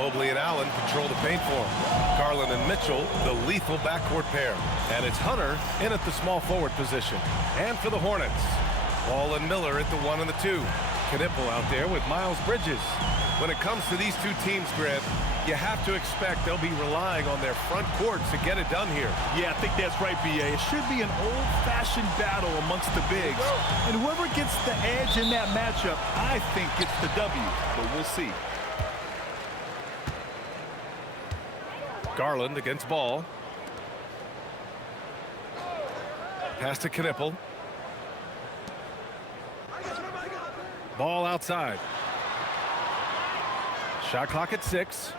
Mobley and Allen control the paint for him. Garland and Mitchell, the lethal backcourt pair. And it's Hunter in at the small forward position. And for the Hornets, Ball and Miller at the 1 and the 2. Knueppel out there with Miles Bridges. When it comes to these two teams, Grant, you have to expect they'll be relying on their front court to get it done here. Yeah, I think that's right, B.A. It should be an old-fashioned battle amongst the bigs. And whoever gets the edge in that matchup, I think gets the W. But we'll see. Garland against Ball. Pass to Knueppel. Ball outside. Shot clock at 6.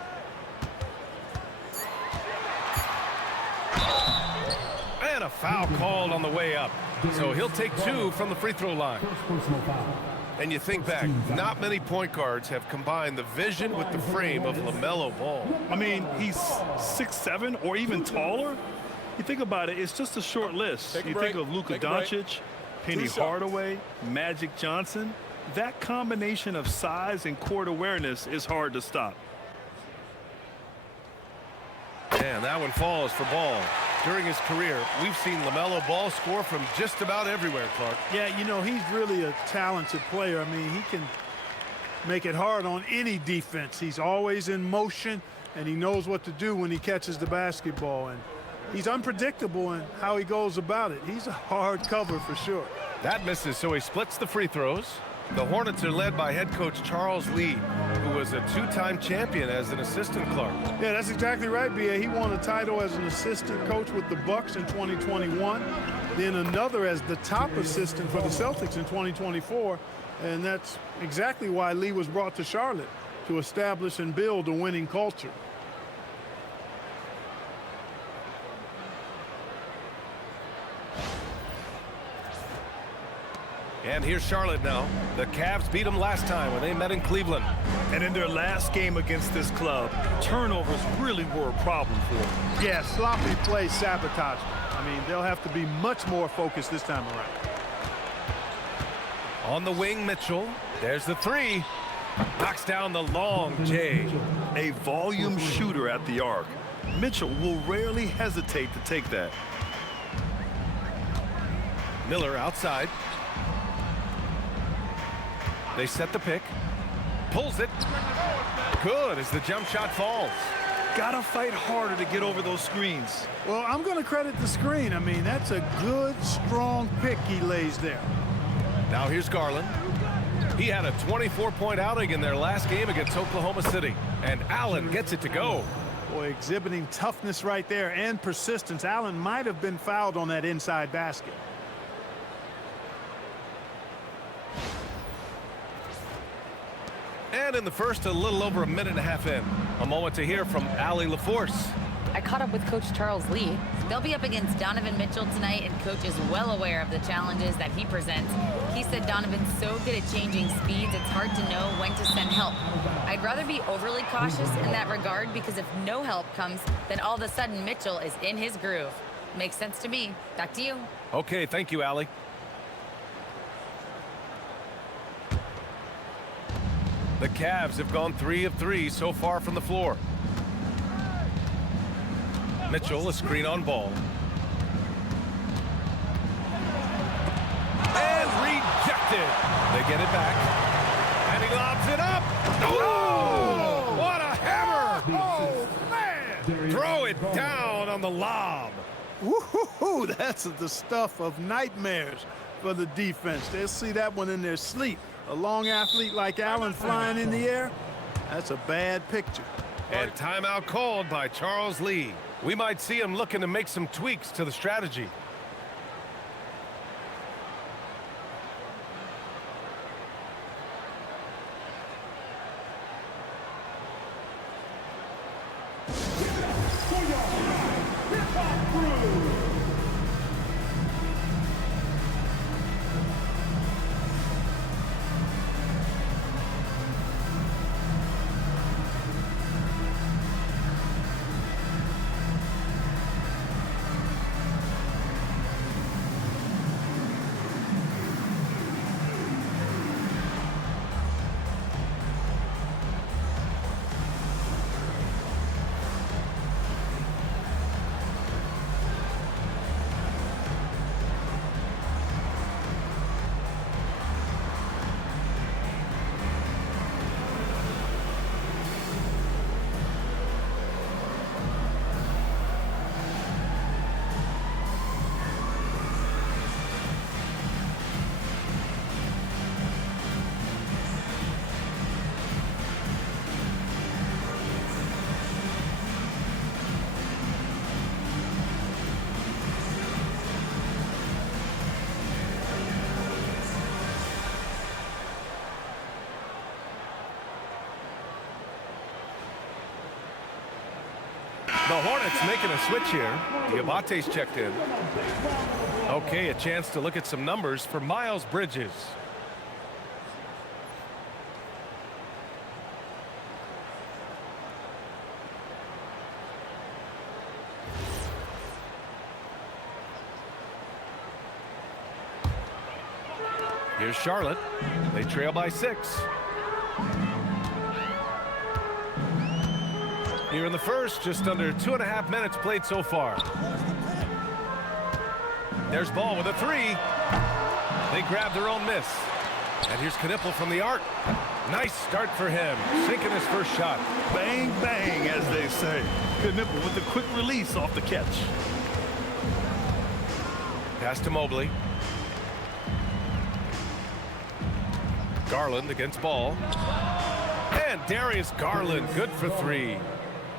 And a foul called on the way up. So he'll take 2 from the free throw line. And you think back, not many point guards have combined the vision with the frame of LaMelo Ball. I mean, he's 6'7" or even taller. You think about it, it's just a short list. You think of Luka Doncic, Penny Hardaway, Magic Johnson. That combination of size and court awareness is hard to stop. And that one falls for Ball. During his career, we've seen LaMelo Ball score from just about everywhere, Clark. Yeah, you know, he's really a talented player. I mean, he can make it hard on any defense. He's always in motion, and he knows what to do when he catches the basketball. And he's unpredictable in how he goes about it. He's a hard cover for sure. That misses, so he splits the free throws. The Hornets are led by head coach Charles Lee, who was a 2-time champion as an assistant, Clark. Yeah, that's exactly right, B.A. He won a title as an assistant coach with the Bucks in 2021, then another as the top assistant for the Celtics in 2024, and that's exactly why Lee was brought to Charlotte, to establish and build a winning culture. And here's Charlotte now. The Cavs beat them last time when they met in Cleveland. And in their last game against this club, turnovers really were a problem for them. Yeah, sloppy play sabotage. I mean, they'll have to be much more focused this time around. On the wing, Mitchell. There's the 3. Knocks down the long J. A volume shooter at the arc. Mitchell will rarely hesitate to take that. Miller outside. They set the pick. Pulls it. Good as the jump shot falls. Gotta fight harder to get over those screens. Well, I'm going to credit the screen. I mean, that's a good, strong pick he lays there. Now here's Garland. He had a 24-point outing in their last game against Oklahoma City. And Allen gets it to go. Boy, exhibiting toughness right there and persistence. Allen might have been fouled on that inside basket. And in the first, a little over a minute and a half in. A moment to hear from Allie LaForce. I caught up with Coach Charles Lee. They'll be up against Donovan Mitchell tonight, and Coach is well aware of the challenges that he presents. He said Donovan's so good at changing speeds, it's hard to know when to send help. I'd rather be overly cautious in that regard, because if no help comes, then all of a sudden Mitchell is in his groove. Makes sense to me. Back to you. Okay, thank you, Allie. The Cavs have gone 3 of 3 so far from the floor. Mitchell, a screen on Ball. And rejected. They get it back. And he lobs it up. Oh! What a hammer! Oh, man! Throw it down on the lob. Woo-hoo-hoo, that's the stuff of nightmares for the defense. They'll see that one in their sleep. A long athlete like Allen flying in the air, that's a bad picture. And timeout called by Charles Lee. We might see him looking to make some tweaks to the strategy. The Hornets making a switch here. Diabate's checked in. Okay, a chance to look at some numbers for Miles Bridges. Here's Charlotte. They trail by 6. Here in the first, just under 2.5 minutes played so far. There's Ball with a 3. They grab their own miss. And here's Knueppel from the arc. Nice start for him, sinking his first shot. Bang, bang, as they say. Knueppel with the quick release off the catch. Pass to Mobley. Garland against Ball. And Darius Garland, good for 3.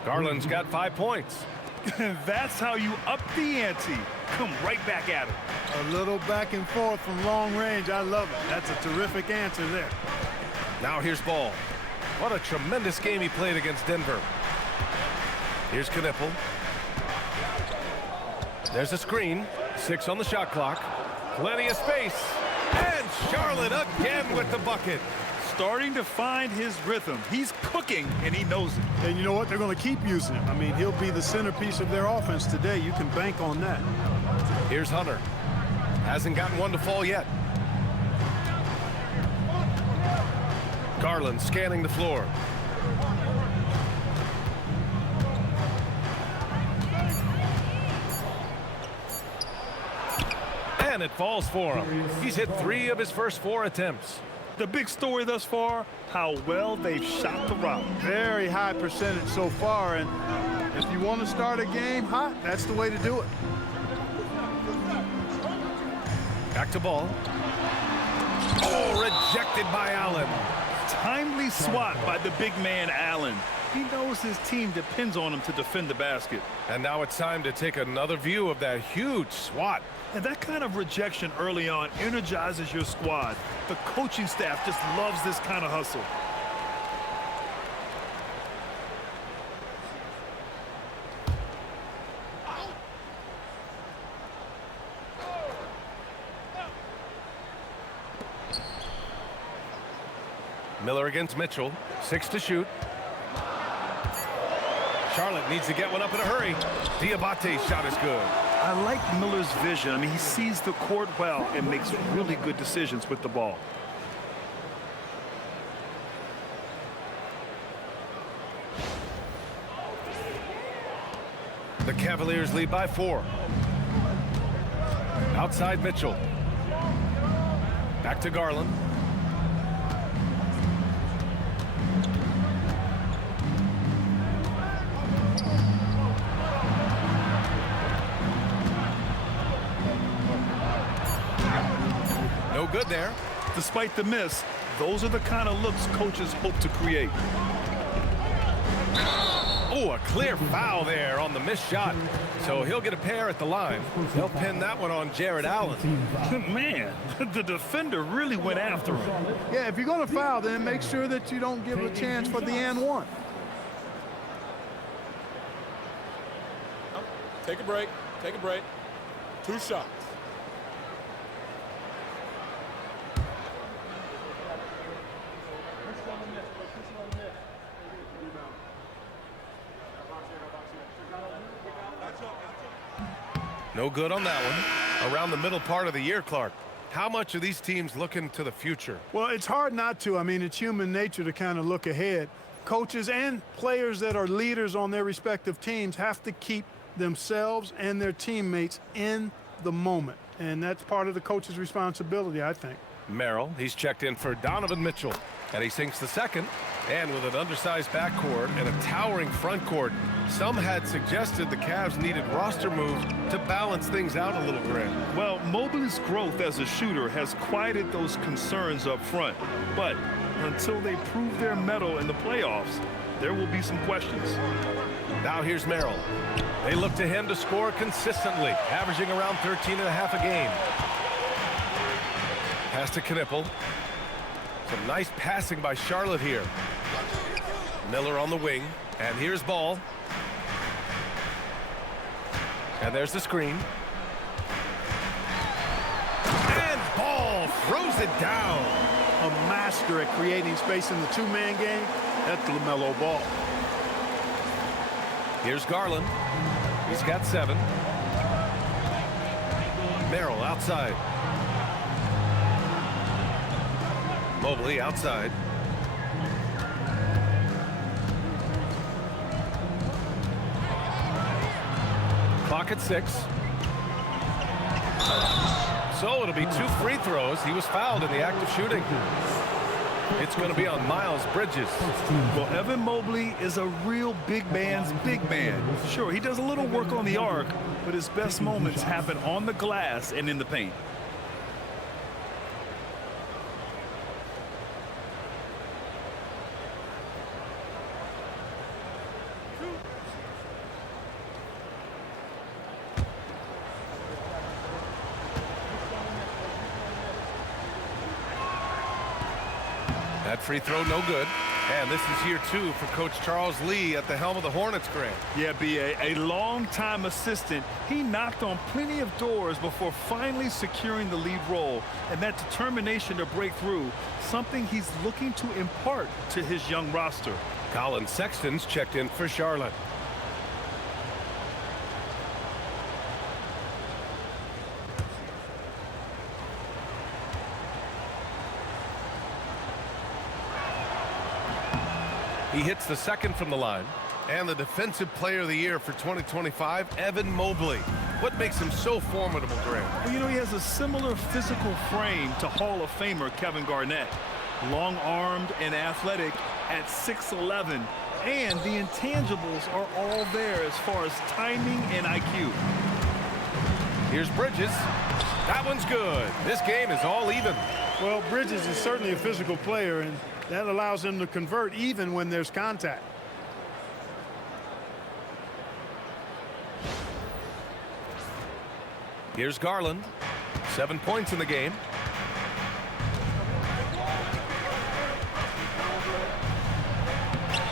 Garland's got 5 points. That's how you up the ante. Come right back at him. A little back and forth from long range. I love it. That's a terrific answer there. Now here's Ball. What a tremendous game he played against Denver. Here's Knueppel. There's a screen. 6 on the shot clock. Plenty of space. And Charlotte again with the bucket. Starting to find his rhythm. He's cooking, and he knows it. And you know what? They're going to keep using him. I mean, he'll be the centerpiece of their offense today. You can bank on that. Here's Hunter. Hasn't gotten one to fall yet. Garland scanning the floor. And it falls for him. He's hit 3 of his first 4 attempts. The big story thus far, how well they've shot the rock. Very high percentage so far, and if you want to start a game hot, that's the way to do it. Back to Ball. Oh, rejected by Allen. Timely swat by the big man Allen. He knows his team depends on him to defend the basket. And now it's time to take another view of that huge swat. And that kind of rejection early on energizes your squad. The coaching staff just loves this kind of hustle. Miller against Mitchell. 6 to shoot. Charlotte needs to get one up in a hurry. Diabate's shot is good. I like Miller's vision. I mean, he sees the court well and makes really good decisions with the ball. The Cavaliers lead by 4. Outside Mitchell. Back to Garland. No good there. Despite the miss, those are the kind of looks coaches hope to create. Oh, a clear foul there on the missed shot. So he'll get a pair at the line. They'll pin that one on Jarrett Allen. Man, the defender really went after him. Yeah, if you're going to foul, then make sure that you don't give a chance for the and one. Take a break. Take a break. 2 shots. No good on that one. Around the middle part of the year, Clark. How much are these teams looking to the future? Well, it's hard not to. I mean, it's human nature to kind of look ahead. Coaches and players that are leaders on their respective teams have to keep themselves and their teammates in the moment. And that's part of the coach's responsibility, I think. Merrill, he's checked in for Donovan Mitchell. And he sinks the second. And with an undersized backcourt and a towering front court, some had suggested the Cavs needed roster moves to balance things out a little, Grant. Well, Mobley's growth as a shooter has quieted those concerns up front. But until they prove their mettle in the playoffs, there will be some questions. Now here's Merrill. They look to him to score consistently, averaging around 13.5 a game. Pass to Knueppel. Some nice passing by Charlotte here. Miller on the wing, and here's Ball. And there's the screen. And Ball throws it down. A master at creating space in the two-man game. That's LaMelo Ball. Here's Garland. He's got 7. Merrill outside. Mobley outside. Clock at 6. So it'll be 2 free throws. He was fouled in the act of shooting. It's going to be on Miles Bridges. Well, Evan Mobley is a real big man's big man. Sure, he does a little work on the arc, but his best moments happen on the glass and in the paint. That free throw no good. And this is year 2 for Coach Charles Lee at the helm of the Hornets, Grant. Yeah, B.A., a long-time assistant. He knocked on plenty of doors before finally securing the lead role. And that determination to break through, something he's looking to impart to his young roster. Collin Sexton's checked in for Charlotte. He hits the second from the line. And the Defensive Player of the Year for 2025, Evan Mobley. What makes him so formidable, Grant? Well, you know, he has a similar physical frame to Hall of Famer Kevin Garnett. Long-armed and athletic at 6'11". And the intangibles are all there as far as timing and IQ. Here's Bridges. That one's good. This game is all even. Well, Bridges is certainly a physical player, and that allows him to convert even when there's contact. Here's Garland. 7 points in the game.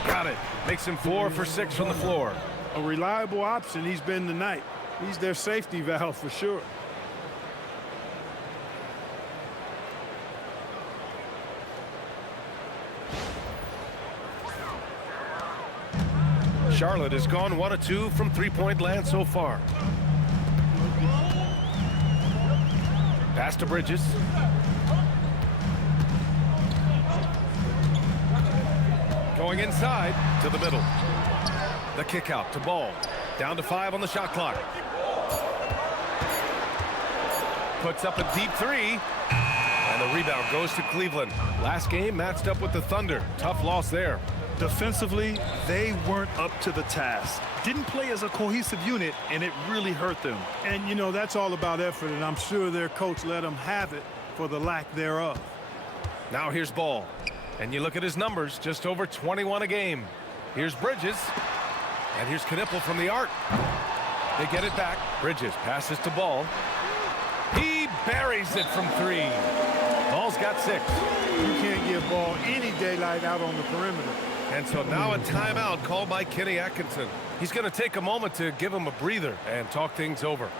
Got it. Makes him 4 for 6 from the floor. A reliable option he's been tonight. He's their safety valve for sure. Charlotte has gone 1 of 2 from three-point land so far. Pass to Bridges. Going inside to the middle. The kick out to Ball. Down to 5 on the shot clock. Puts up a deep 3. And the rebound goes to Cleveland. Last game matched up with the Thunder. Tough loss there. Defensively, they weren't up to the task. Didn't play as a cohesive unit, and it really hurt them. And, you know, that's all about effort, and I'm sure their coach let them have it for the lack thereof. Now here's Ball. And you look at his numbers, just over 21 a game. Here's Bridges. And here's Knueppel from the arc. They get it back. Bridges passes to Ball. He buries it from 3. Ball's got 6. You can't give Ball any daylight out on the perimeter. And so now a timeout called by Kenny Atkinson. He's going to take a moment to give him a breather and talk things over.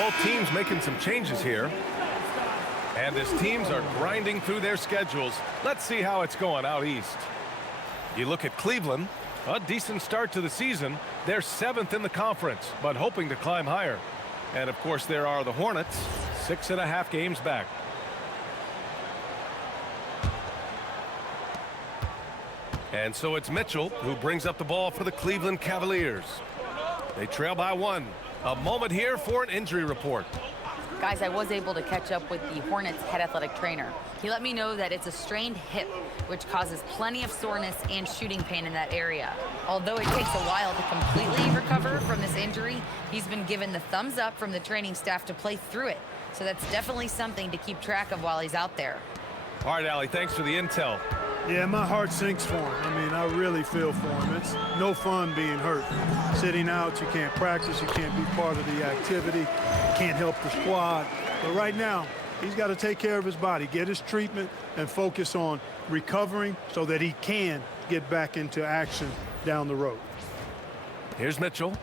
both teams making some changes here. And as teams are grinding through their schedules, let's see how it's going out east. You look at Cleveland, a decent start to the season. They're 7th in the conference, but hoping to climb higher. And, of course, there are the Hornets, 6.5 games back. And so it's Mitchell who brings up the ball for the Cleveland Cavaliers. They trail by 1. A moment here for an injury report. Guys, I was able to catch up with the Hornets head athletic trainer. He let me know that it's a strained hip, which causes plenty of soreness and shooting pain in that area. Although it takes a while to completely recover from this injury, he's been given the thumbs up from the training staff to play through it. So that's definitely something to keep track of while he's out there. All right, Allie, thanks for the intel. Yeah, my heart sinks for him. I mean, I really feel for him. It's no fun being hurt. Sitting out, you can't practice, you can't be part of the activity, you can't help the squad. But right now, he's got to take care of his body, get his treatment, and focus on recovering so that he can get back into action down the road. Here's Mitchell.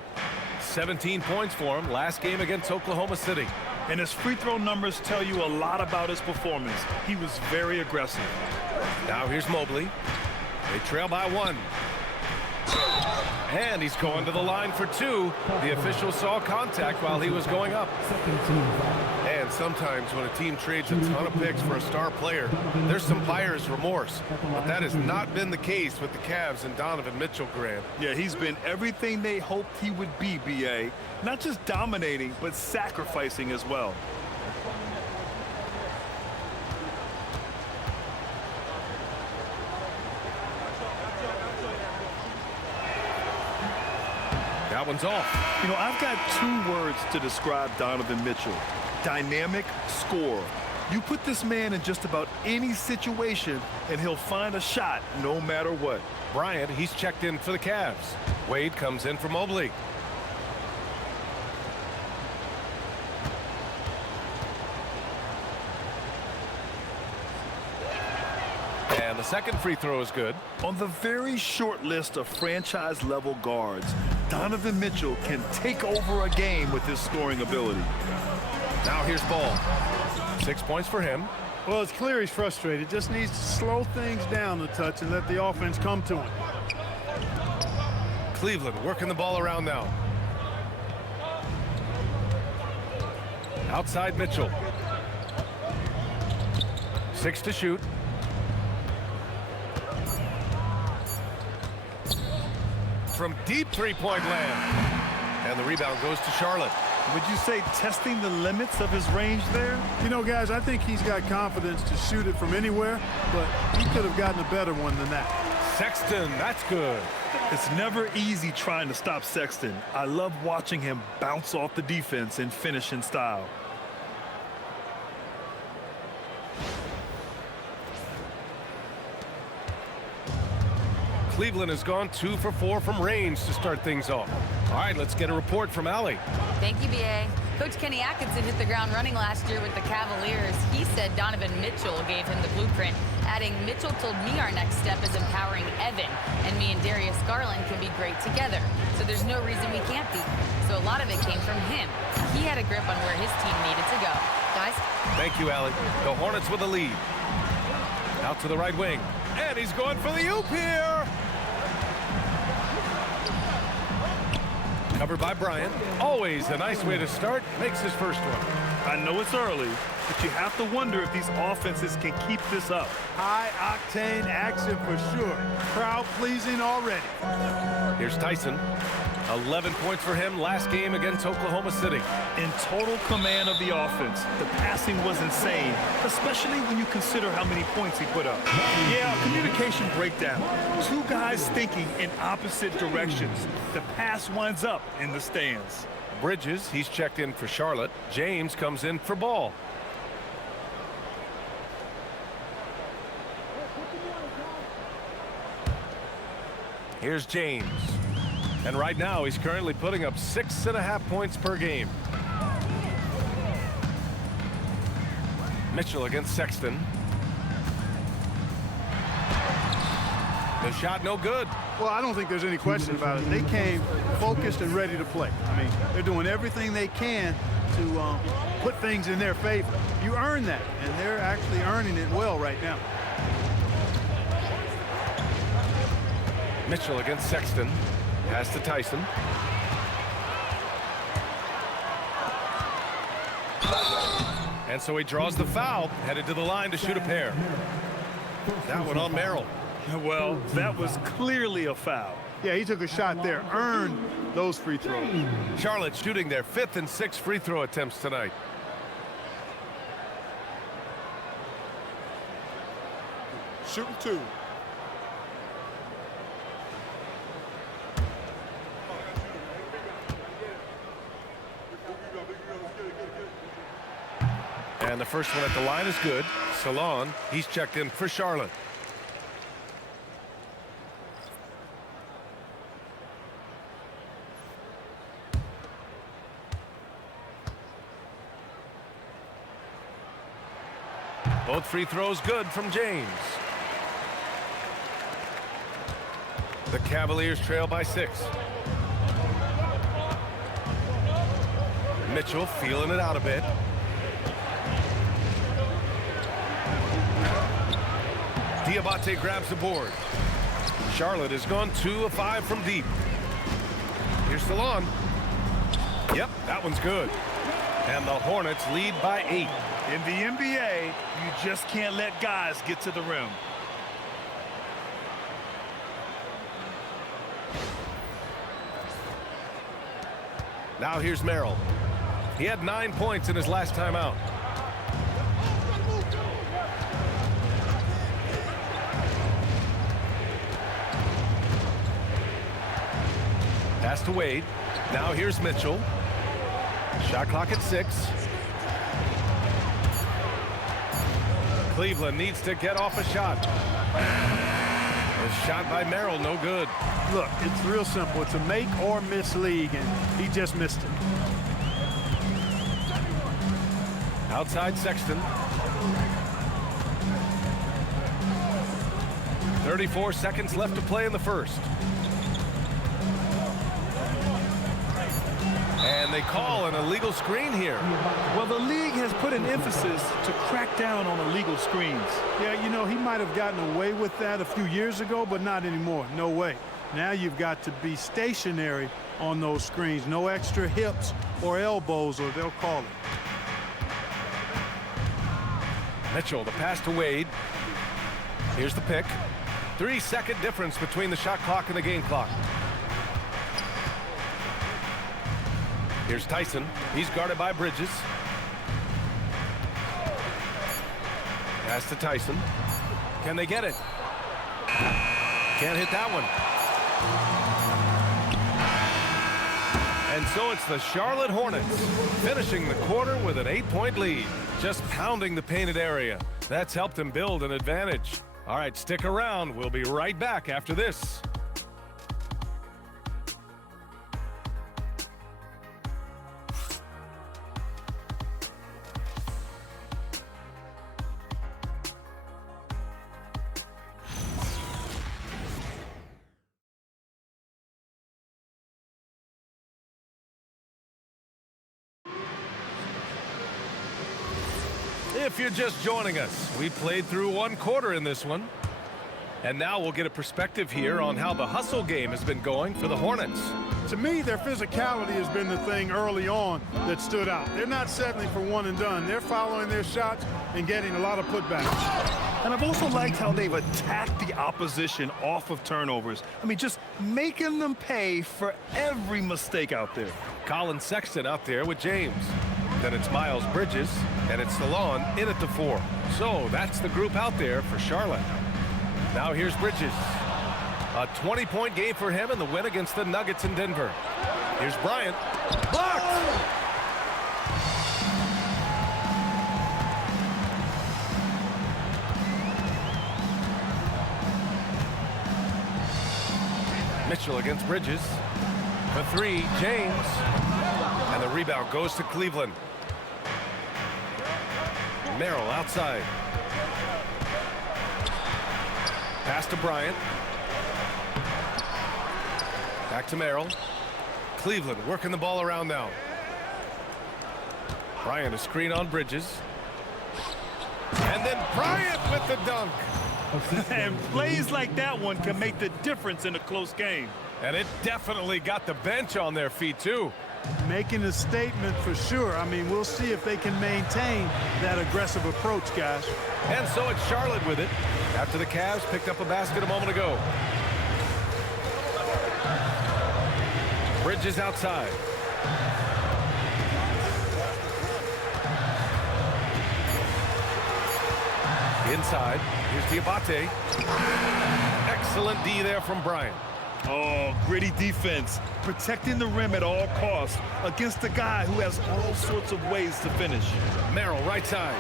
17 points for him last game against Oklahoma City. And his free throw numbers tell you a lot about his performance. He was very aggressive. Now here's Mobley. They trail by 1. And he's going to the line for 2. The official saw contact while he was going up. And sometimes when a team trades a ton of picks for a star player, there's some buyer's remorse. But that has not been the case with the Cavs and Donovan Mitchell, Grant. Yeah, he's been everything they hoped he would be, B.A. Not just dominating, but sacrificing as well. That one's off. You know, I've got 2 words to describe Donovan Mitchell. Dynamic scorer. You put this man in just about any situation, and he'll find a shot no matter what. Bryant, he's checked in for the Cavs. Wade comes in for Mobley. And the second free throw is good. On the very short list of franchise-level guards, Donovan Mitchell can take over a game with his scoring ability. Now here's Ball. 6 points for him. Well, it's clear he's frustrated. Just needs to slow things down a touch and let the offense come to him. Cleveland working the ball around now. Outside Mitchell. 6 to shoot. From deep three-point land. And the rebound goes to Charlotte. Would you say testing the limits of his range there? You know, guys, I think he's got confidence to shoot it from anywhere, but he could have gotten a better one than that. Sexton, that's good. It's never easy trying to stop Sexton. I love watching him bounce off the defense and finish in style. Cleveland has gone 2 for 4 from range to start things off. All right, let's get a report from Allie. Thank you, B.A. Coach Kenny Atkinson hit the ground running last year with the Cavaliers. He said Donovan Mitchell gave him the blueprint, adding, Mitchell told me our next step is empowering Evan, and me and Darius Garland can be great together. So there's no reason we can't be. So a lot of it came from him. He had a grip on where his team needed to go. Guys? Thank you, Allie. The Hornets with the lead. Out to the right wing. And he's going for the oop here. Covered by Bryant. Always a nice way to start. Makes his first one. I know it's early, but you have to wonder if these offenses can keep this up. High-octane action for sure. Crowd-pleasing already. Here's Tyson. 11 points for him last game against Oklahoma City. In total command of the offense, the passing was insane, especially when you consider how many points he put up. Yeah, communication breakdown. 2 guys thinking in opposite directions. The pass winds up in the stands. Bridges, he's checked in for Charlotte. James comes in for Ball. Here's James. And right now, he's currently putting up 6.5 points per game. Mitchell against Sexton. The shot no good. Well, I don't think there's any question about it. They came focused and ready to play. I mean, they're doing everything they can to put things in their favor. You earn that, and they're actually earning it well right now. Mitchell against Sexton. Pass to Tyson. And so he draws the foul, headed to the line to shoot a pair. That one on Merrill. Well, that was clearly a foul. Yeah, he took a shot there, earned those free throws. Charlotte shooting their 5th and 6th free throw attempts tonight. Shooting 2. And the first one at the line is good. Salon, he's checked in for Charlotte. Both free throws good from James. The Cavaliers trail by 6. Mitchell feeling it out a bit. Diabate grabs the board. Charlotte has gone 2 of 5 from deep. Here's Salon. Yep, that one's good. And the Hornets lead by 8. In the NBA, you just can't let guys get to the rim. Now here's Merrill. He had 9 points in his last time out. Pass to Wade. Now here's Mitchell. Shot clock at 6. Cleveland needs to get off a shot. A shot by Merrill, no good. Look, it's real simple. It's a make or miss league, and he just missed it. Outside Sexton. 34 seconds left to play in the first. And they call an illegal screen here. Well, the league has put an emphasis to crack down on illegal screens. Yeah, you know, he might have gotten away with that a few years ago, but not anymore. No way. Now you've got to be stationary on those screens. No extra hips or elbows, or they'll call it. Mitchell, the pass to Wade. Here's the pick. 3-second difference between the shot clock and the game clock. Here's Tyson. He's guarded by Bridges. Pass to Tyson. Can they get it? Can't hit that one. And so it's the Charlotte Hornets finishing the quarter with an 8-point lead. Just pounding the painted area. That's helped them build an advantage. All right, stick around. We'll be right back after this. If you're just joining us, we played through 1 quarter in this one. And now we'll get a perspective here on how the hustle game has been going for the Hornets. To me, their physicality has been the thing early on that stood out. They're not settling for one and done. They're following their shots and getting a lot of putbacks. And I've also liked how they've attacked the opposition off of turnovers. I mean, just making them pay for every mistake out there. Collin Sexton out there with James. Then it's Miles Bridges, and it's Salon in at the 4. So that's the group out there for Charlotte. Now here's Bridges. A 20-point game for him in the win against the Nuggets in Denver. Here's Bryant. Blocked! Mitchell against Bridges. For 3, James. And the rebound goes to Cleveland. Merrill outside. Pass to Bryant. Back to Merrill. Cleveland working the ball around now. Bryant a screen on Bridges. And then Bryant with the dunk. And plays like that one can make the difference in a close game. And it definitely got the bench on their feet, too. Making a statement for sure. I mean, we'll see if they can maintain that aggressive approach, guys. And so it's Charlotte with it after the Cavs picked up a basket a moment ago. Bridges outside. Inside. Here's Diabate. Excellent D there from Bryant. Oh, gritty defense. Protecting the rim at all costs against a guy who has all sorts of ways to finish. Merrill, right side.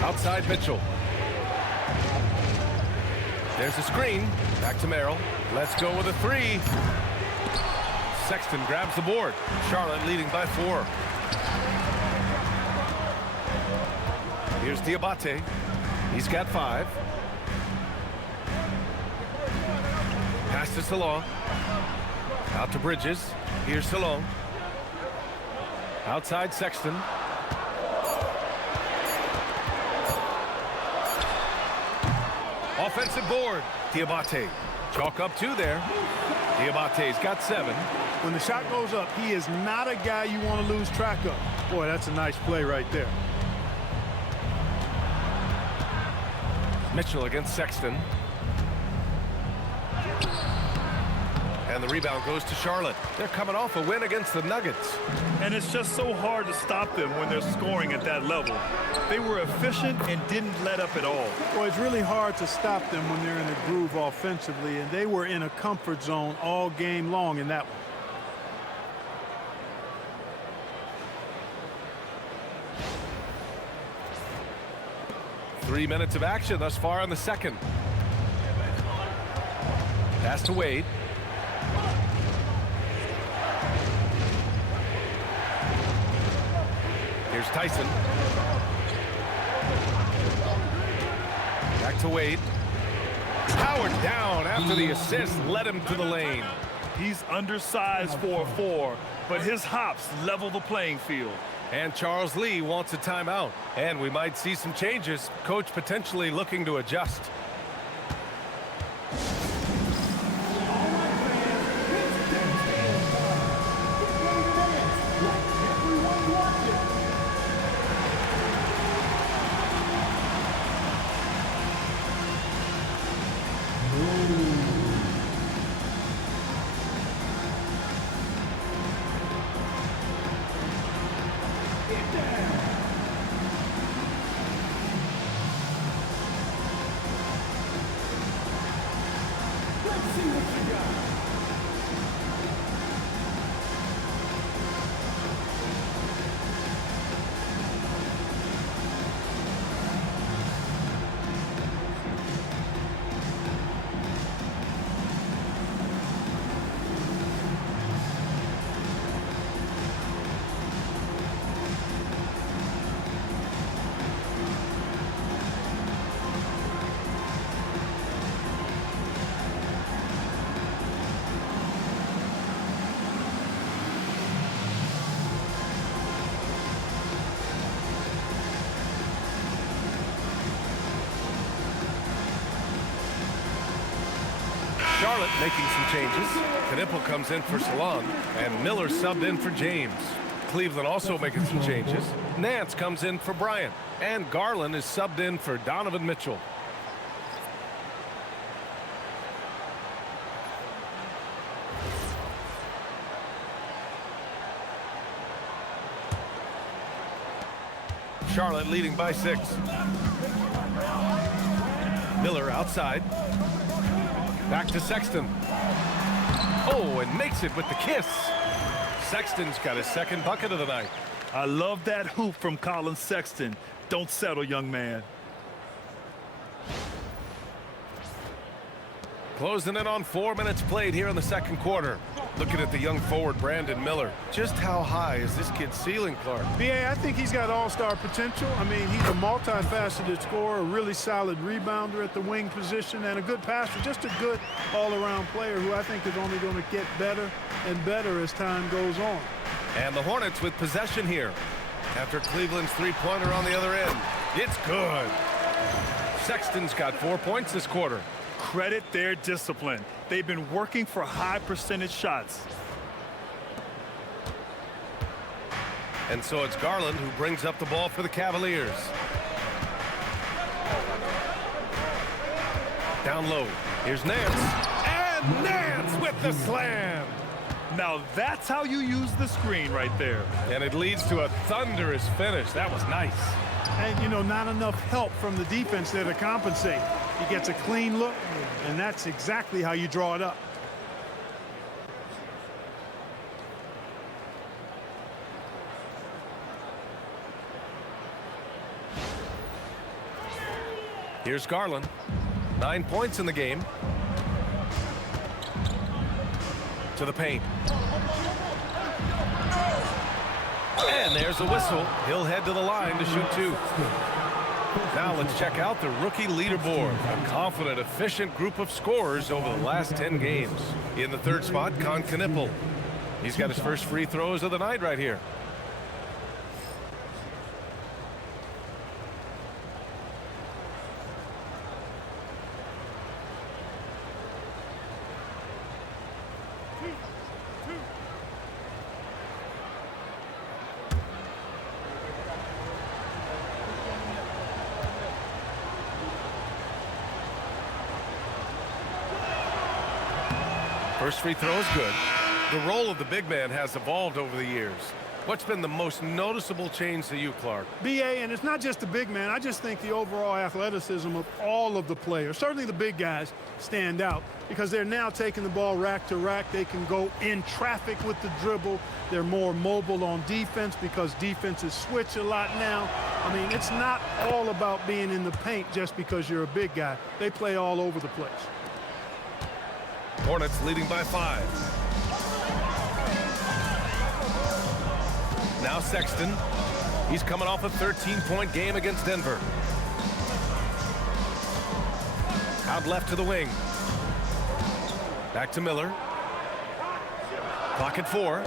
Outside Mitchell. There's a screen. Back to Merrill. Let's go with a three. Sexton grabs the board. Charlotte leading by 4. Here's Diabate. He's got 5. Pass to Salon. Out to Bridges. Here's Salon. Outside Sexton. Offensive board. Diabate. Chalk up 2 there. Diabate's got 7. When the shot goes up, he is not a guy you want to lose track of. Boy, that's a nice play right there. Mitchell against Sexton. And the rebound goes to Charlotte. They're coming off a win against the Nuggets. And it's just so hard to stop them when they're scoring at that level. They were efficient and didn't let up at all. Well, it's really hard to stop them when they're in a groove offensively, and they were in a comfort zone all game long in that one. Three minutes of action thus far in the second. Pass to Wade. Here's Tyson. Back to Wade. Powered down after the assist led him to the lane. He's undersized for a 4, but his hops level the playing field. And Charles Lee wants a timeout. And we might see some changes. Coach potentially looking to adjust. Charlotte making some changes. Kon Knueppel comes in for Salon, and Miller subbed in for James. Cleveland also making some changes. Nance comes in for Bryant, and Garland is subbed in for Donovan Mitchell. Charlotte leading by 6. Miller outside. Back to Sexton. Oh, and makes it with the kiss. Sexton's got his second bucket of the night. I love that hoop from Collin Sexton. Don't settle, young man. Closing in on 4 minutes played here in the second quarter. Looking at the young forward, Brandon Miller. Just how high is this kid's ceiling, Clark? BA, I think he's got all-star potential. I mean, he's a multifaceted scorer, a really solid rebounder at the wing position, and a good passer. Just a good all-around player who I think is only going to get better and better as time goes on. And the Hornets with possession here. After Cleveland's three-pointer on the other end. It's good. Sexton's got 4 points this quarter. Credit their discipline. They've been working for high percentage shots. And so it's Garland who brings up the ball for the Cavaliers. Down low. Here's Nance. And Nance with the slam. Now that's how you use the screen right there. And it leads to a thunderous finish. That was nice. And, you know, not enough help from the defense there to compensate. He gets a clean look, and that's exactly how you draw it up. Here's Garland. 9 points in the game. To the paint. And there's a whistle. He'll head to the line to shoot 2. Now let's check out the rookie leaderboard. A confident, efficient group of scorers over the last 10 games. In the third spot, Kon Knueppel. He's got his first free throws of the night right here. First free throw is good. The role of the big man has evolved over the years. What's been the most noticeable change to you, Clark? BA, and it's not just the big man. I just think the overall athleticism of all of the players, certainly the big guys, stand out because they're now taking the ball rack to rack. They can go in traffic with the dribble. They're more mobile on defense because defenses switch a lot now. I mean, it's not all about being in the paint just because you're a big guy. They play all over the place. Hornets leading by 5. Now Sexton. He's coming off a 13-point game against Denver. Out left to the wing. Back to Miller. Clock at 4.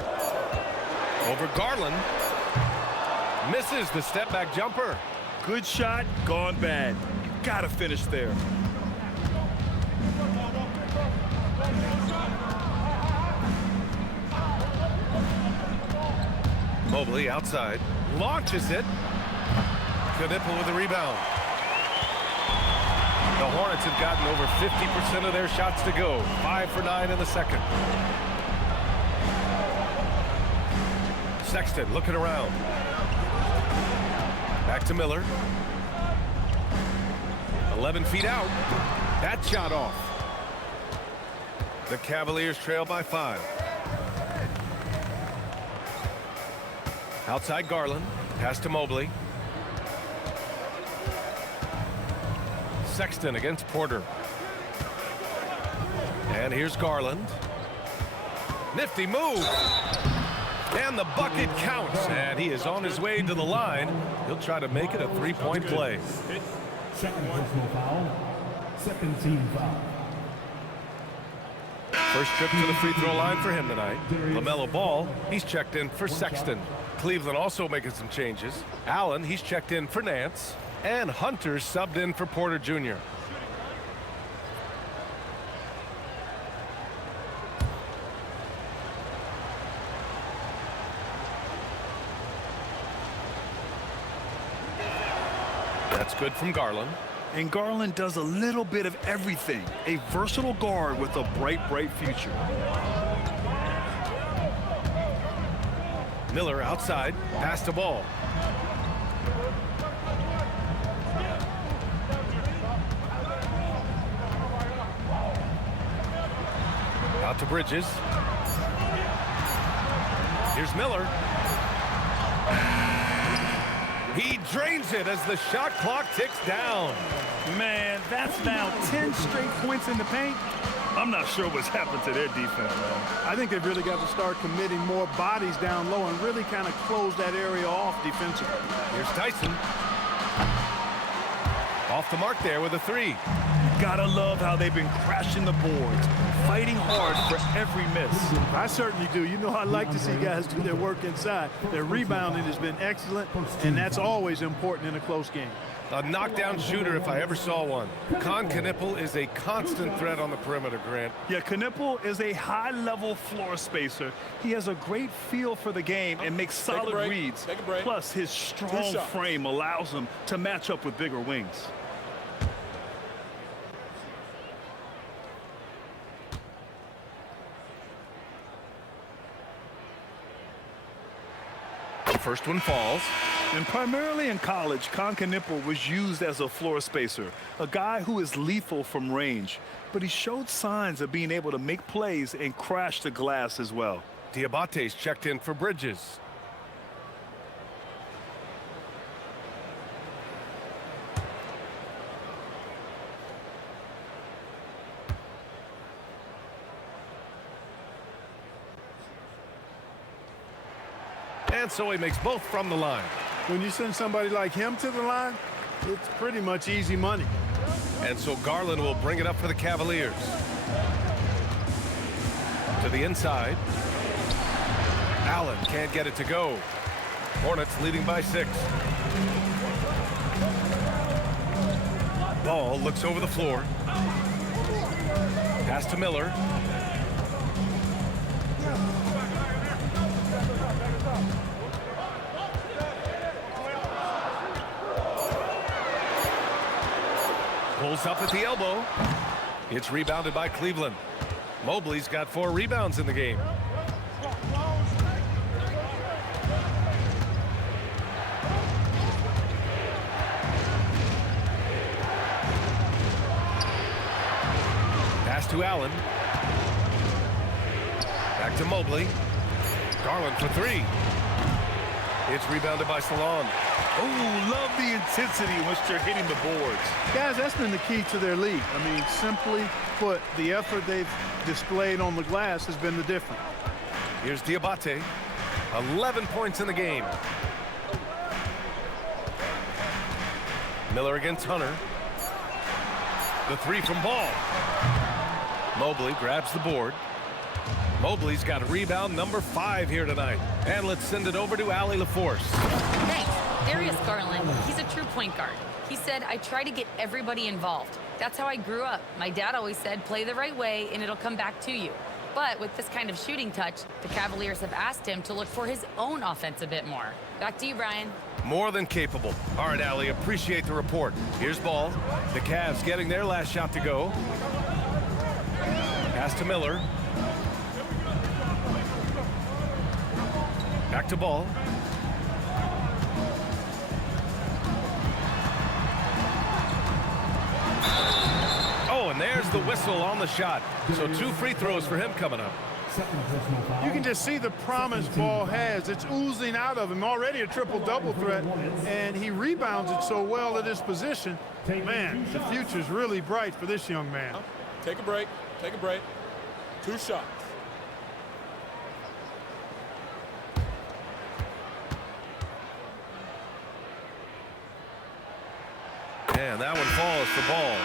Over Garland. Misses the step-back jumper. Good shot, gone bad. You gotta finish there. Mobley outside. Launches it. Knueppel with the rebound. The Hornets have gotten over 50% of their shots to go. 5 for 9 in the second. Sexton looking around. Back to Miller. 11 feet out. That shot off. The Cavaliers trail by 5. Outside Garland. Pass to Mobley. Sexton against Porter. And here's Garland. Nifty move. And the bucket counts. And he is on his way to the line. He'll try to make it a three-point play. Second personal foul. Second team foul. First trip to the free throw line for him tonight. LaMelo Ball, he's checked in for Sexton. Cleveland also making some changes. Allen, he's checked in for Nance. And Hunter's subbed in for Porter Jr. That's good from Garland. And Garland does a little bit of everything. A versatile guard with a bright, bright future. Miller outside, pass to Ball. Out to Bridges. Here's Miller. He drains it as the shot clock ticks down. Man, that's now 10 straight points in the paint. I'm not sure what's happened to their defense, man. I think they've really got to start committing more bodies down low and really kind of close that area off defensively. Here's Tyson. Off the mark there with a three. Gotta love how they've been crashing the boards, fighting hard for every miss. I certainly do. You know, I like to see guys do their work inside. Their rebounding has been excellent, and that's always important in a close game. A knockdown shooter if I ever saw one. Kon Knueppel is a constant threat on the perimeter, Grant. Yeah, Knueppel is a high-level floor spacer. He has a great feel for the game and makes solid reads. Plus, his strong frame allows him to match up with bigger wings. First one falls. And primarily in college, Kon Knueppel was used as a floor spacer, a guy who is lethal from range. But he showed signs of being able to make plays and crash the glass as well. Diabate's checked in for Bridges. And so he makes both from the line. When you send somebody like him to the line, it's pretty much easy money. And so Garland will bring it up for the Cavaliers. To the inside. Allen can't get it to go. Hornets leading by 6. Ball looks over the floor. Pass to Miller. Pulls up at the elbow. It's rebounded by Cleveland. Mobley's got 4 rebounds in the game. Pass to Allen. Back to Mobley. Garland for 3. It's rebounded by Salon. Oh, love the intensity in which they're hitting the boards. Guys, that's been the key to their lead. I mean, simply put, the effort they've displayed on the glass has been the difference. Here's Diabate. 11 points in the game. Miller against Hunter. The 3 from Ball. Mobley grabs the board. Mobley's got rebound number 5 here tonight. And let's send it over to Allie LaForce. Thanks. Darius Garland, he's a true point guard. He said, I try to get everybody involved. That's how I grew up. My dad always said, play the right way and it'll come back to you. But with this kind of shooting touch, the Cavaliers have asked him to look for his own offense a bit more. Back to you, Brian. More than capable. All right, Allie, appreciate the report. Here's Ball. The Cavs getting their last shot to go. Pass to Miller. Back to Ball. Oh, and there's the whistle on the shot. So 2 free throws for him coming up. You can just see the promise Ball has. It's oozing out of him. Already a triple-double threat, and he rebounds it so well at his position. Man, the future's really bright for this young man. Take a break. Take a break. 2 shots. And that one falls for Ball.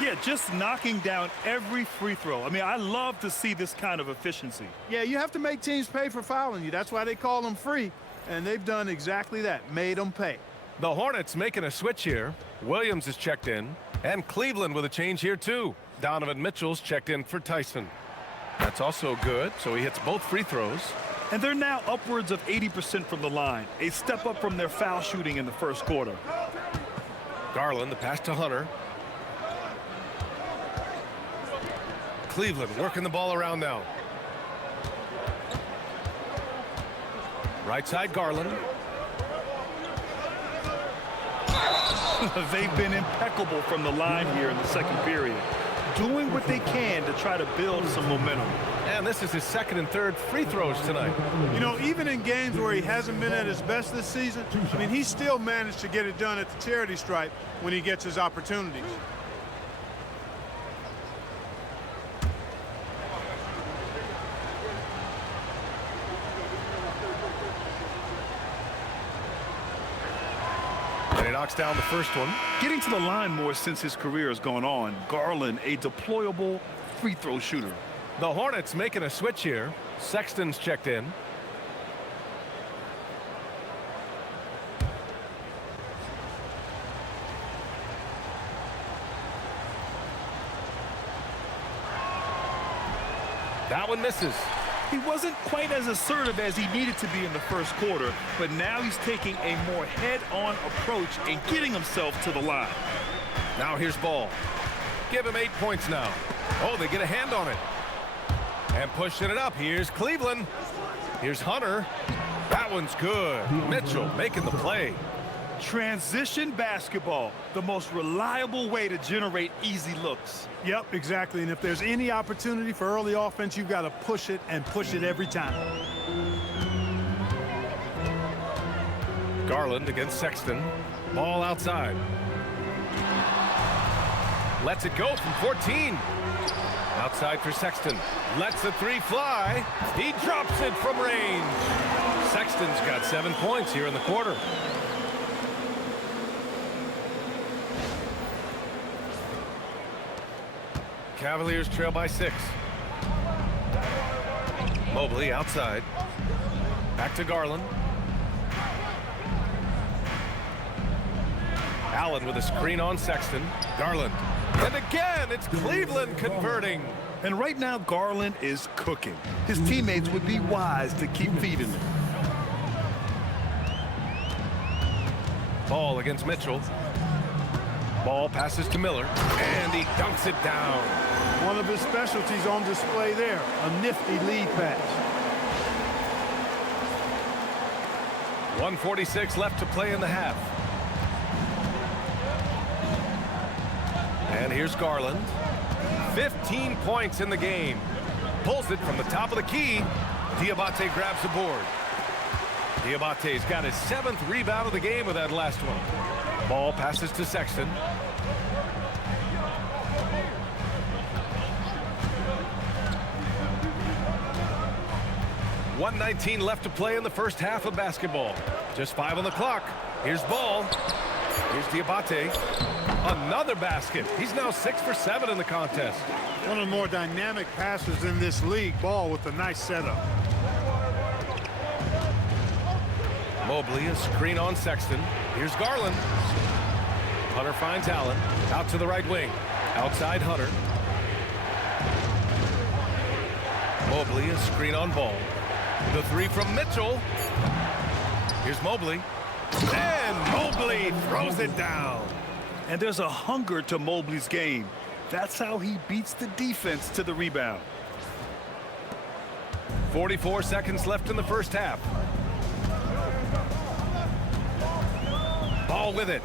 Yeah, just knocking down every free throw. I mean, I love to see this kind of efficiency. Yeah, you have to make teams pay for fouling you. That's why they call them free, and they've done exactly that, made them pay. The Hornets making a switch here. Williams is checked in, and Cleveland with a change here too. Donovan Mitchell's checked in for Tyson. That's also good, so he hits both free throws. And they're now upwards of 80% from the line, a step up from their foul shooting in the first quarter. Garland, the pass to Hunter. Cleveland working the ball around now. Right side, Garland. They've been impeccable from the line here in the second period, doing what they can to try to build some momentum. And this is his 2nd and 3rd free throws tonight. You know, even in games where he hasn't been at his best this season, I mean, he still managed to get it done at the charity stripe when he gets his opportunities. knocks down the first one. Getting to the line more since his career has gone on. Garland, a deployable free throw shooter. The Hornets making a switch here. Sexton's checked in. That one misses. He wasn't quite as assertive as he needed to be in the first quarter, but now he's taking a more head-on approach and getting himself to the line. Now here's Ball. Give him 8 points now. Oh, they get a hand on it. And pushing it up. Here's Cleveland. Here's Hunter. That one's good. Mitchell making the play. Transition basketball, the most reliable way to generate easy looks. Yep, exactly. And if there's any opportunity for early offense, you've got to push it and push it every time. Garland against Sexton. Ball outside. Lets it go from 14. Outside for Sexton. Lets the three fly. He drops it from range. Sexton's got 7 points here in the quarter. Cavaliers trail by 6. Mobley outside. Back to Garland. Allen with a screen on Sexton. Garland. And again, it's Cleveland converting. And right now, Garland is cooking. His teammates would be wise to keep feeding him. Ball against Mitchell. Ball passes to Miller, and he dunks it down. One of his specialties on display there, a nifty lead pass. 1:46 left to play in the half. And here's Garland. 15 points in the game. Pulls it from the top of the key. Diabate grabs the board. Diabate's got his 7th rebound of the game with that last one. Ball passes to Sexton. .119 left to play in the first half of basketball. Just 5 on the clock. Here's Ball. Here's Diabate. Another basket. He's now 6 for 7 in the contest. One of the more dynamic passers in this league. Ball with a nice setup. Mobley, a screen on Sexton. Here's Garland. Hunter finds Allen. Out to the right wing. Outside Hunter. Mobley, a screen on Ball. The three from Mitchell. Here's Mobley. And Mobley throws it down. And there's a hunger to Mobley's game. That's how he beats the defense to the rebound. 44 seconds left in the first half. Ball with it.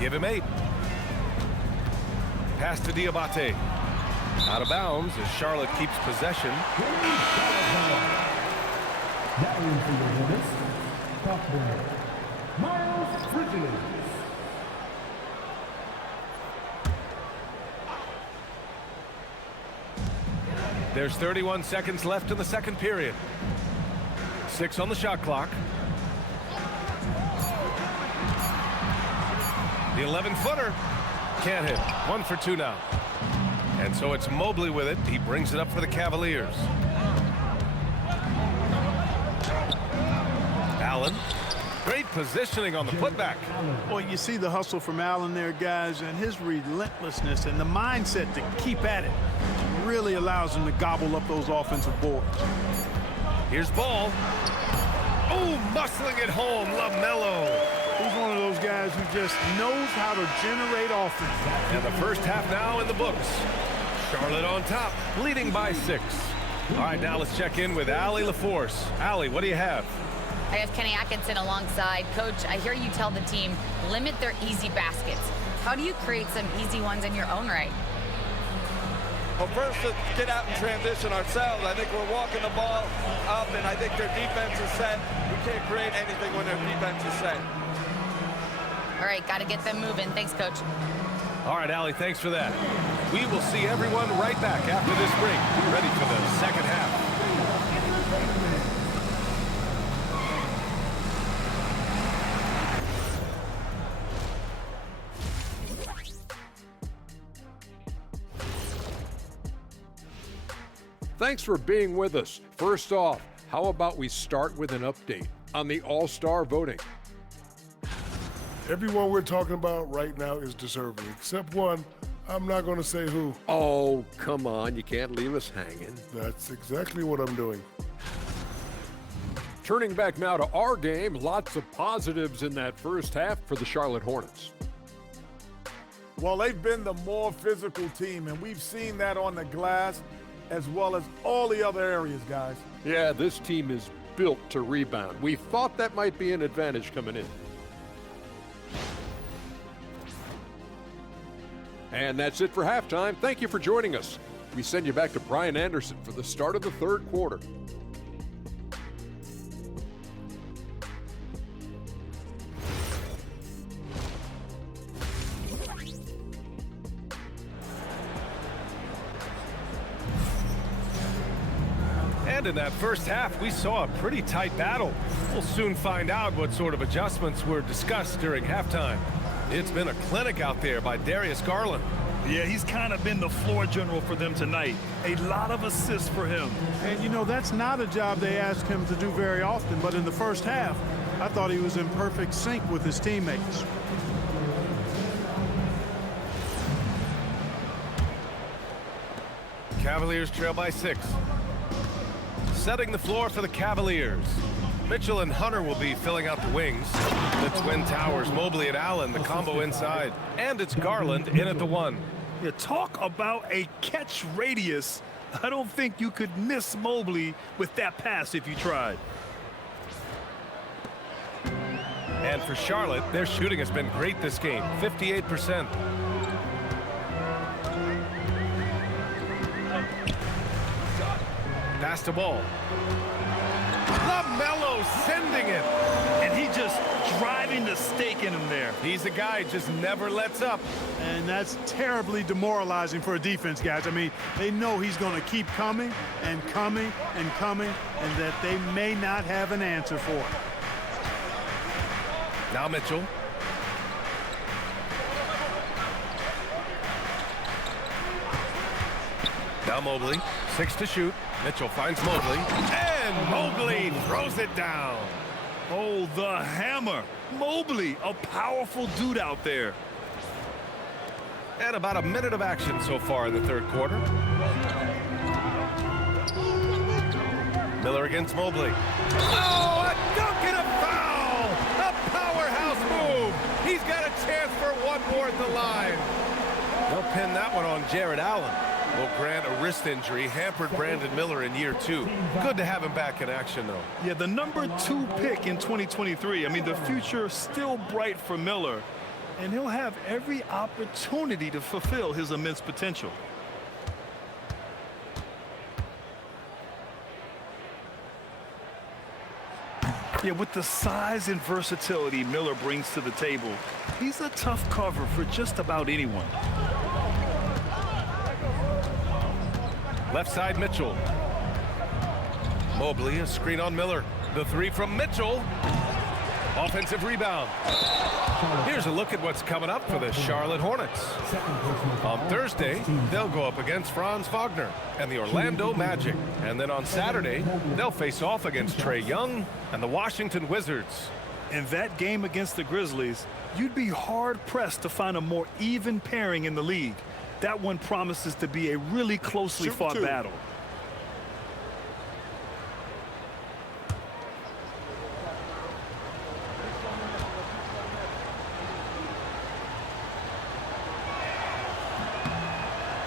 Give him 8. Pass to Diabate. Out of bounds as Charlotte keeps possession. There's 31 seconds left in the second period. 6 on the shot clock. The 11-footer can't hit. 1 for 2 now. And so it's Mobley with it. He brings it up for the Cavaliers. Allen. Great positioning on the putback. Well, you see the hustle from Allen there, guys, and his relentlessness and the mindset to keep at it really allows him to gobble up those offensive boards. Here's Ball. Oh, muscling it home. Love Melo. He's one of those guys who just knows how to generate offense. And the first half now in the books. Charlotte on top, leading by 6. All right, now let's check in with Allie LaForce. Allie, what do you have? I have Kenny Atkinson alongside. Coach, I hear you tell the team, limit their easy baskets. How do you create some easy ones in your own right? Well, first, let's get out and transition ourselves. I think we're walking the ball up, and I think their defense is set. We can't create anything when their defense is set. All right, got to get them moving. Thanks, Coach. All right, Allie, thanks for that. We will see everyone right back after this break. Ready for the second half. Thanks for being with us. First off, how about we start with an update on the All-Star voting? Everyone we're talking about right now is deserving, except one. I'm not going to say who. Oh, come on. You can't leave us hanging. That's exactly what I'm doing. Turning back now to our game, lots of positives in that first half for the Charlotte Hornets. Well, they've been the more physical team, and we've seen that on the glass as well as all the other areas, guys. Yeah, this team is built to rebound. We thought that might be an advantage coming in. And that's it for halftime. Thank you for joining us. We send you back to Brian Anderson for the start of the third quarter. And in that first half, we saw a pretty tight battle. We'll soon find out what sort of adjustments were discussed during halftime. It's been a clinic out there by Darius Garland. Yeah, he's kind of been the floor general for them tonight. A lot of assists for him. And, you know, that's not a job they ask him to do very often. But in the first half, I thought he was in perfect sync with his teammates. Cavaliers trail by 6. Setting the floor for the Cavaliers. Mitchell and Hunter will be filling out the wings. The twin towers, Mobley and Allen, the combo inside. And it's Garland in at the 1. Yeah, talk about a catch radius. I don't think you could miss Mobley with that pass if you tried. And for Charlotte, their shooting has been great this game, 58%. Pass the ball. Melo sending it. And he just driving the stake in him there. He's a guy just never lets up. And that's terribly demoralizing for a defense, guys. I mean, they know he's going to keep coming and coming and coming, and that they may not have an answer for it. Now Mitchell. Now Mobley. 6 to shoot. Mitchell finds Mobley. And Mobley throws it down. Oh, the hammer. Mobley, a powerful dude out there. And about a minute of action so far in the third quarter. Miller against Mobley. Oh, a dunk and a foul! A powerhouse move! He's got a chance for one more at the line. They'll pin that one on Jarrett Allen. Will grant a wrist injury, hampered Brandon Miller in year 2. Good to have him back in action, though. Yeah, the number 2 pick in 2023. I mean, the future still bright for Miller, and he'll have every opportunity to fulfill his immense potential. Yeah, with the size and versatility Miller brings to the table, he's a tough cover for just about anyone. Left side, Mitchell. Mobley, a screen on Miller. The 3 from Mitchell. Offensive rebound. Here's a look at what's coming up for the Charlotte Hornets. On Thursday, they'll go up against Franz Wagner and the Orlando Magic. And then on Saturday, they'll face off against Trae Young and the Washington Wizards. In that game against the Grizzlies, you'd be hard-pressed to find a more even pairing in the league. That one promises to be a really closely fought battle.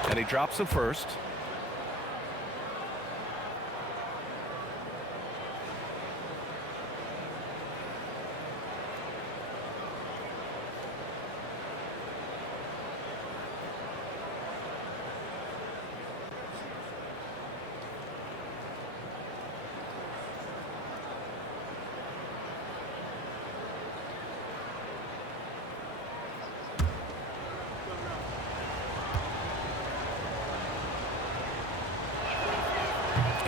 And he drops it first.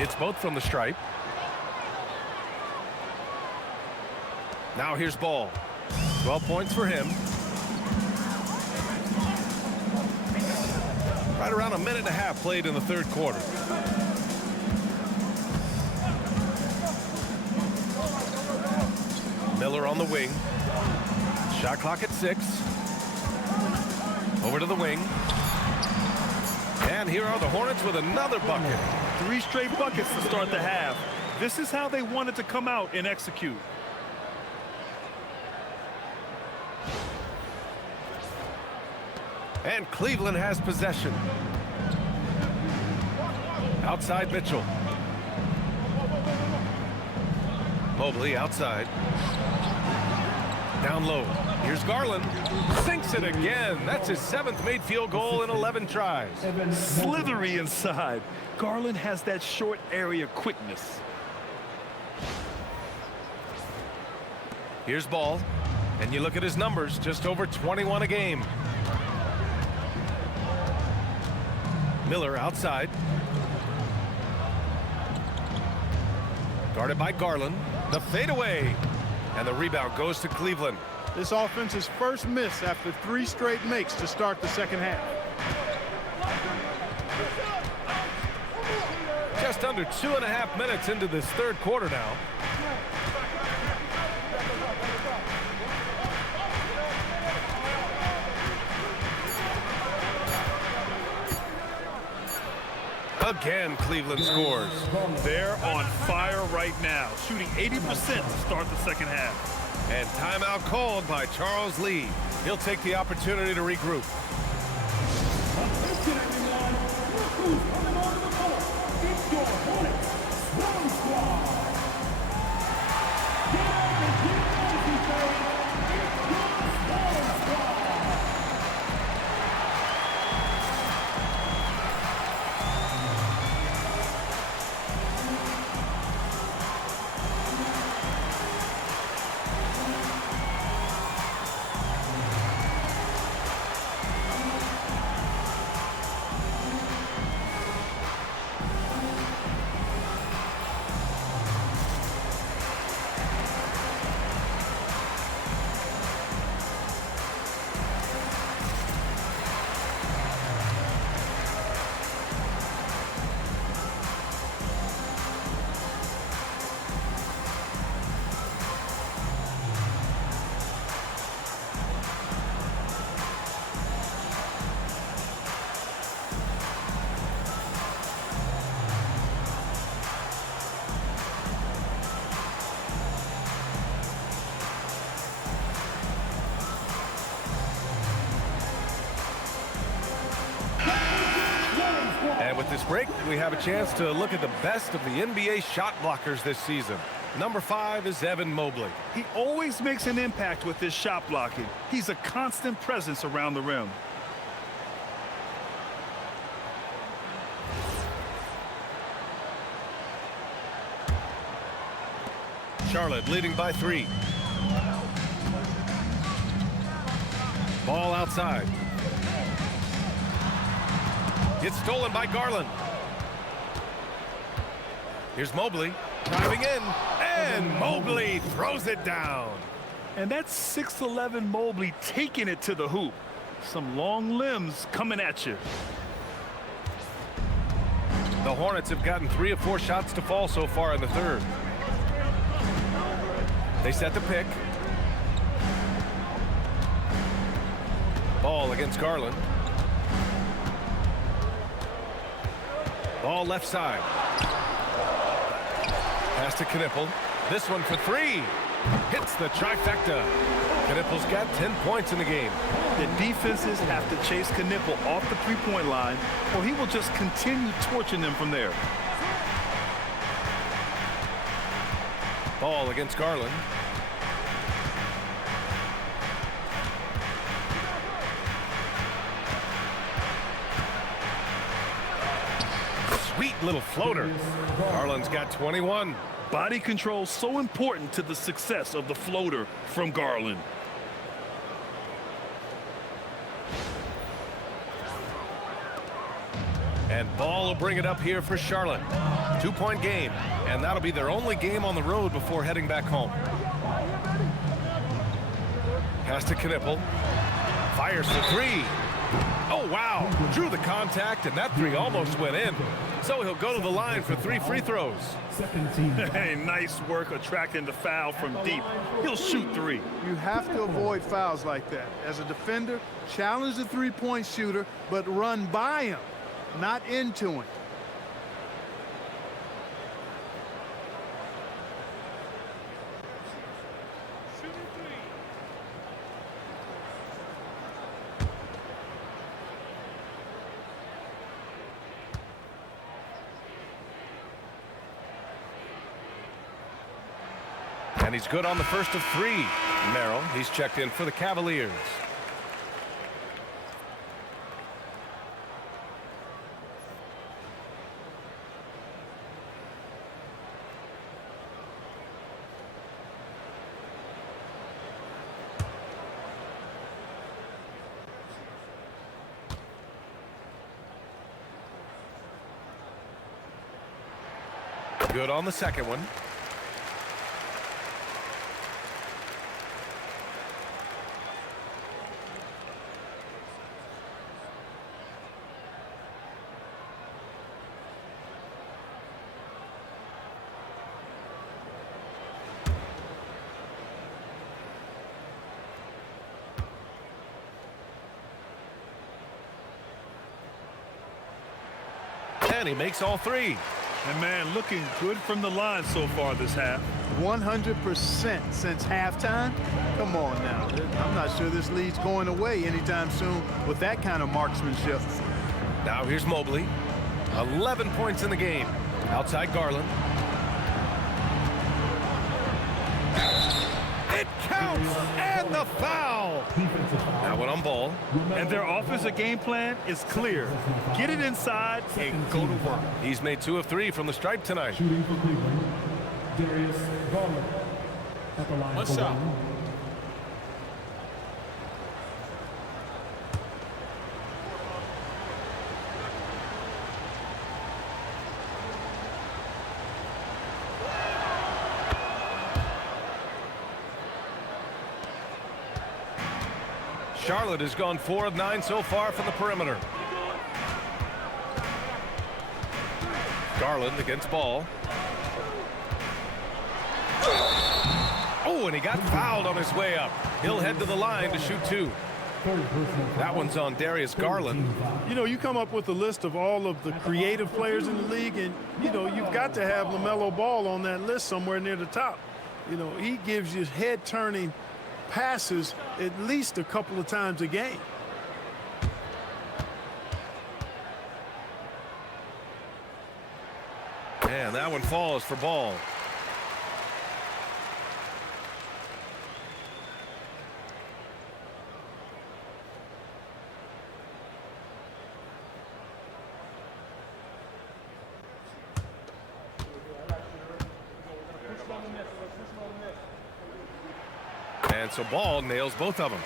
It's both from the stripe. Now here's Ball. 12 points for him. Right around a minute and a half played in the third quarter. Miller on the wing. Shot clock at 6. Over to the wing. And here are the Hornets with another bucket. 3 straight buckets to start the half. This is how they wanted to come out and execute. And Cleveland has possession. Outside Mitchell. Mobley outside. Down low. Here's Garland. Sinks it again. That's his 7th made field goal in 11 tries. Slithery inside. Garland has that short area quickness. Here's Ball. And you look at his numbers, just over 21 a game. Miller outside. Guarded by Garland. The fadeaway. And the rebound goes to Cleveland. This offense's first miss after 3 straight makes to start the second half. Just under 2.5 minutes into this third quarter now. Again, Cleveland scores. They're on fire right now, shooting 80% to start the second half. And timeout called by Charles Lee. He'll take the opportunity to regroup. Attention everyone, look who's coming onto the court. It's your Hornets Rookie Squad. Get up and get noisy, folks. It's your Squad Squad. And with this break, we have a chance to look at the best of the NBA shot blockers this season. Number 5 is Evan Mobley. He always makes an impact with his shot blocking. He's a constant presence around the rim. Charlotte leading by 3. Ball outside. It's stolen by Garland. Here's Mobley driving in, and Mobley throws it down. And that's 6'11" Mobley taking it to the hoop. Some long limbs coming at you. The Hornets have gotten 3 of 4 shots to fall so far in the third. They set the pick. Ball against Garland. Ball left side. Pass to Knueppel. This one for 3. Hits the trifecta. Knueppel's got 10 points in the game. The defenses have to chase Knueppel off the three-point line, or he will just continue torching them from there. Ball against Garland. Sweet little floater. Garland's got 21. Body control so important to the success of the floater from Garland. And Ball will bring it up here for Charlotte. 2-point game, and that'll be their only game on the road before heading back home. Pass to Knueppel. Fires for 3. Oh, wow. Drew the contact, and that three almost went in. So he'll go to the line for 3 free throws. Hey, nice work attracting the foul from deep. He'll shoot 3. You have to avoid fouls like that. As a defender, challenge the three-point shooter, but run by him, not into him. And he's good on the first of 3. Merrill, he's checked in for the Cavaliers. Good on the second one. And he makes all 3. And, man, looking good from the line so far this half. 100% since halftime. Come on now. I'm not sure this lead's going away anytime soon with that kind of marksmanship. Now here's Mobley. 11 points in the game. Outside Garland. It counts, and the foul. Now one on Ball. And their offensive game plan is clear. Get it inside and go to work. He's made 2 of 3 from the stripe tonight. Shooting for Cleveland, Darius Garland at the line. 1 shot. Charlotte has gone 4 of 9 so far from the perimeter. Garland against Ball. Oh, and he got fouled on his way up. He'll head to the line to shoot 2. That one's on Darius Garland. You know, you come up with a list of all of the creative players in the league, and, you know, you've got to have Melo Ball on that list somewhere near the top. You know, he gives you head-turning passes at least a couple of times a game. And that one falls for Ball. And so Ball nails both of them.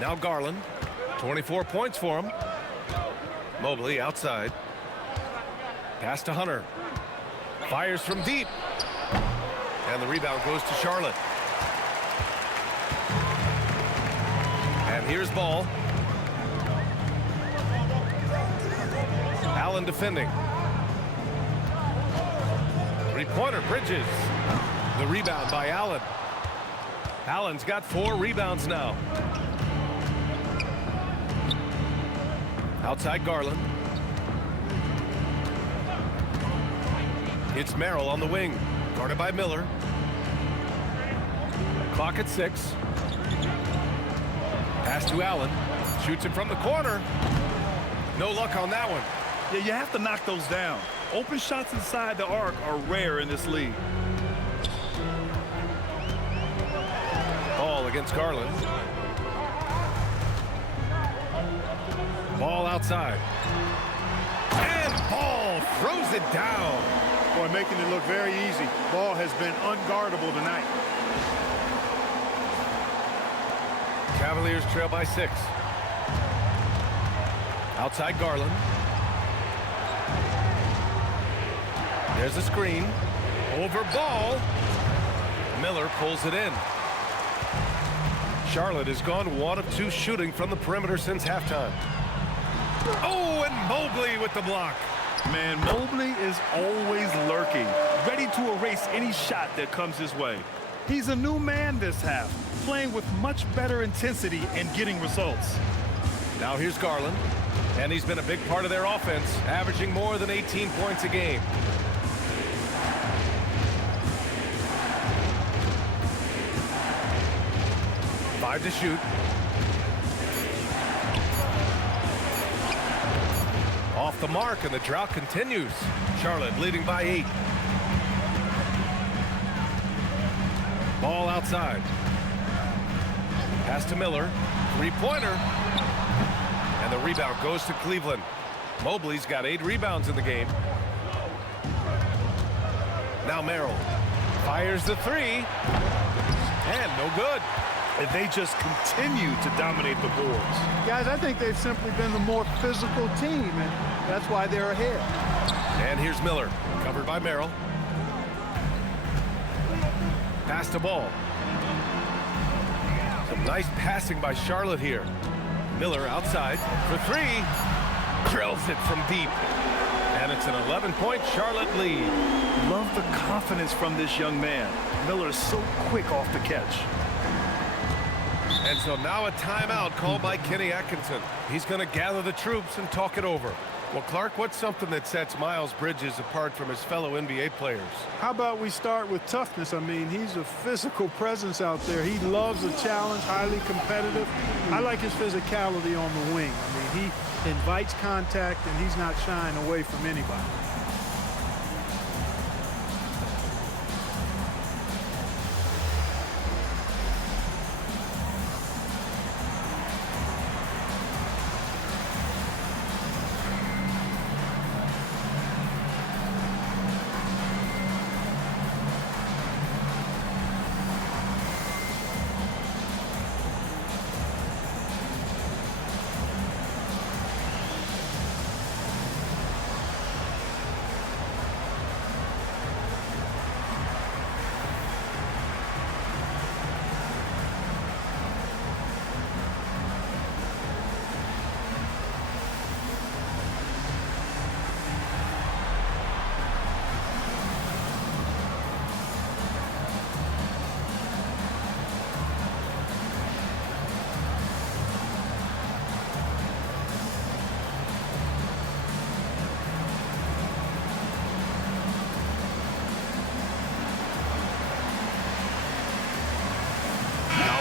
Now Garland, 24 points for him. Mobley outside. Pass to Hunter. Fires from deep. And the rebound goes to Charlotte. And here's Ball. Allen defending. Three-pointer, Bridges. The rebound by Allen. Allen's got 4 rebounds now. Outside Garland. It's Merrill on the wing. Guarded by Miller. Clock at 6. Pass to Allen. Shoots it from the corner. No luck on that one. Yeah, you have to knock those down. Open shots inside the arc are rare in this league. Ball against Garland. Ball outside. And Ball throws it down. Boy, making it look very easy. Ball has been unguardable tonight. Cavaliers trail by 6. Outside Garland. There's a screen. Over Ball. Miller pulls it in. Charlotte has gone 1 of 2 shooting from the perimeter since halftime. Oh, and Mobley with the block. Man, Mobley is always lurking, ready to erase any shot that comes his way. He's a new man this half, playing with much better intensity and getting results. Now here's Garland, and he's been a big part of their offense, averaging more than 18 points a game. Five to shoot. Off the mark, and the drought continues. Charlotte leading by 8. Ball outside. Pass to Miller. Three-pointer. And the rebound goes to Cleveland. Mobley's got 8 rebounds in the game. Now Merrill fires the 3. And no good. And they just continue to dominate the boards. Guys, I think they've simply been the more physical team, and that's why they're ahead. And here's Miller, covered by Merrill. Pass to Ball. Some nice passing by Charlotte here. Miller outside for 3. Drills it from deep. And it's an 11-point Charlotte lead. Love the confidence from this young man. Miller is so quick off the catch. And so now a timeout called by Kenny Atkinson. He's going to gather the troops and talk it over. Well, Clark, what's something that sets Miles Bridges apart from his fellow NBA players? How about we start with toughness? I mean, he's a physical presence out there. He loves a challenge, highly competitive. I like his physicality on the wing. I mean, he invites contact, and he's not shying away from anybody.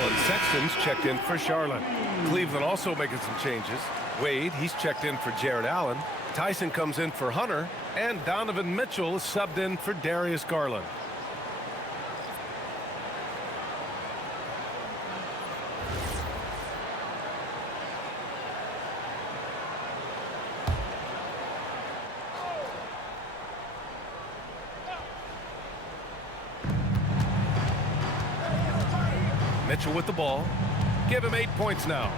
Collin Sexton's checked in for Charlotte. Cleveland also making some changes. Wade, he's checked in for Jarrett Allen. Tyson comes in for Hunter. And Donovan Mitchell is subbed in for Darius Garland. Mitchell with the ball. Give him 8 points now.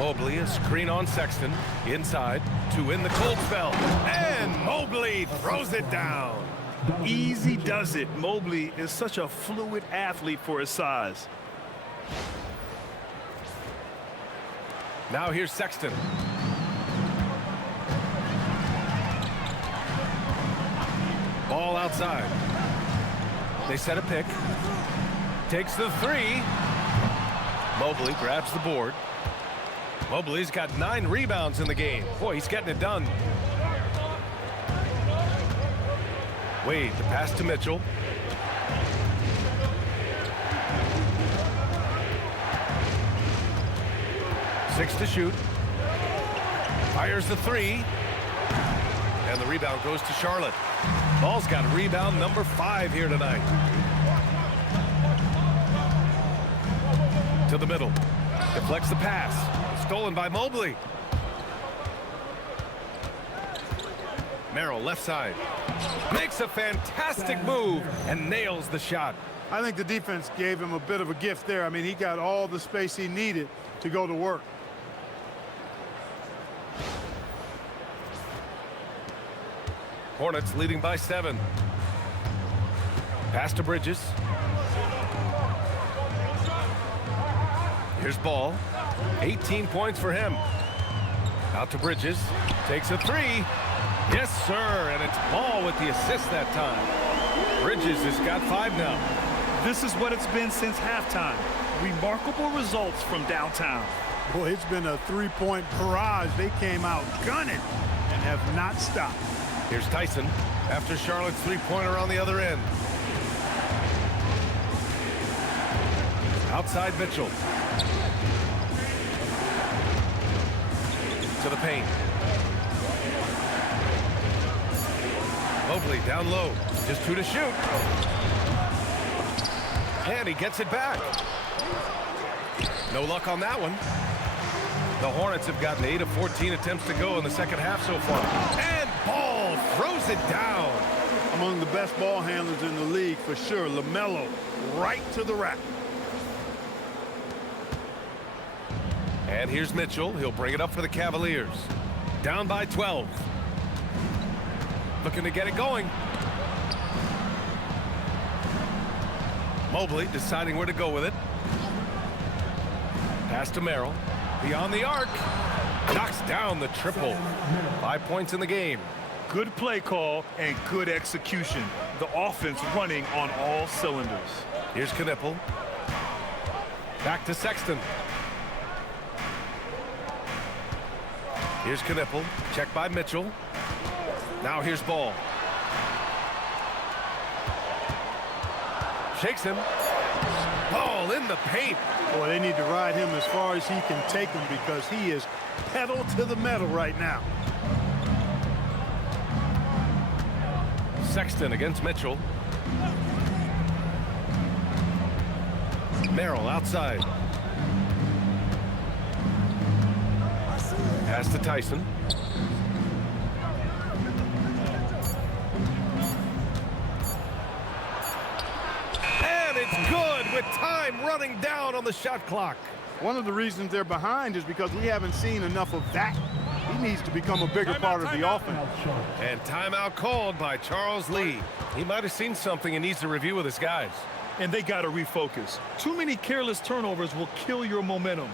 Mobley, a screen on Sexton. Inside to win the cold spell. And Mobley throws it down. Easy does it. Mobley is such a fluid athlete for his size. Now here's Sexton. Ball outside. They set a pick. Takes the 3. Mobley grabs the board. Mobley's got 9 rebounds in the game. Boy, he's getting it done. Wade, the pass to Mitchell. Six to shoot. Fires the 3. And the rebound goes to Charlotte. Ball's got rebound number 5 here tonight. To the middle. Deflects the pass. Stolen by Mobley. Merrill left side. Makes a fantastic move and nails the shot. I think the defense gave him a bit of a gift there. I mean, he got all the space he needed to go to work. Hornets leading by 7. Pass to Bridges. Here's Ball. 18 points for him. Out to Bridges. Takes a three. Yes, sir. And it's Ball with the assist that time. Bridges has got 5 now. This is what it's been since halftime. Remarkable results from downtown. Boy, it's been a three-point barrage. They came out gunning and have not stopped. Here's Tyson after Charlotte's three-pointer on the other end. Outside Mitchell. To the paint. Mobley down low. Just 2 to shoot. And he gets it back. No luck on that one. The Hornets have gotten 8 of 14 attempts to go in the second half so far. And Ball throws it down. Among the best ball handlers in the league for sure. Melo right to the rack. And here's Mitchell. He'll bring it up for the Cavaliers. Down by 12. Looking to get it going. Mobley deciding where to go with it. Pass to Merrill. Beyond the arc. Knocks down the triple. 5 points in the game. Good play call and good execution. The offense running on all cylinders. Here's Knueppel. Back to Sexton. Here's Knueppel. Checked by Mitchell. Now here's Ball. Shakes him. Ball in the paint. Boy, they need to ride him as far as he can take him because he is pedal to the metal right now. Sexton against Mitchell. Merrill outside. Pass to Tyson. And it's good with time running down on the shot clock. One of the reasons they're behind is because we haven't seen enough of that. He needs to become a bigger part of the offense. And timeout called by Charles Lee. He might have seen something and needs to review with his guys. And they got to refocus. Too many careless turnovers will kill your momentum.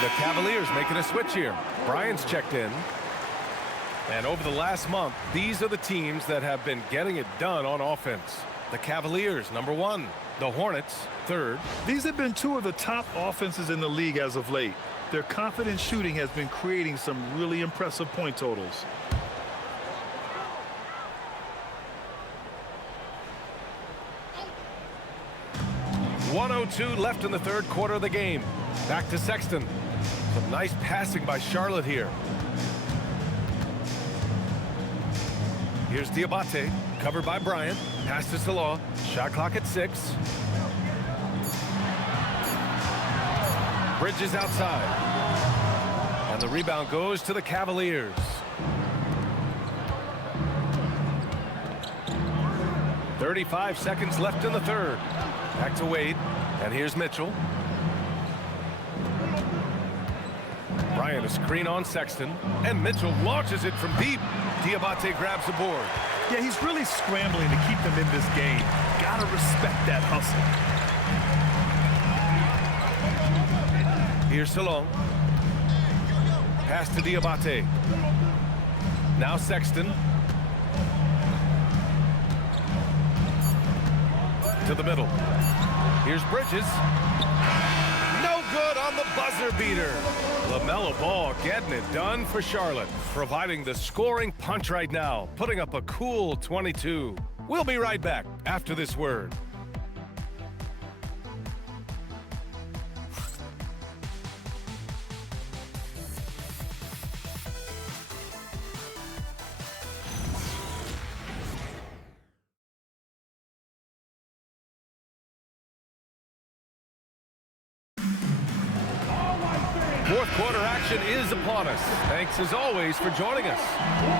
The Cavaliers making a switch here. Bryant's checked in. And over the last month, these are the teams that have been getting it done on offense. The Cavaliers, #1. The Hornets, 3rd. These have been 2 of the top offenses in the league as of late. Their confident shooting has been creating some really impressive point totals. .102 left in the 3rd quarter of the game. Back to Sexton. Some nice passing by Charlotte here. Here's Diabate, covered by Bryant. Pass to Salah. Shot clock at 6. Bridges outside. And the rebound goes to the Cavaliers. .35 seconds left in the 3rd. Back to Wade. And here's Mitchell. Bryant a screen on Sexton. And Mitchell launches it from deep. Diabate grabs the board. Yeah, he's really scrambling to keep them in this game. gotta respect that hustle. Here's Salon. Pass to Diabate. Now Sexton. To the middle. Here's Bridges. No good on the buzzer beater. LaMelo Ball getting it done for Charlotte, providing the scoring punch right now, putting up a cool 22. We'll be right back after this word. Fourth quarter action is upon us. Thanks as always for joining us.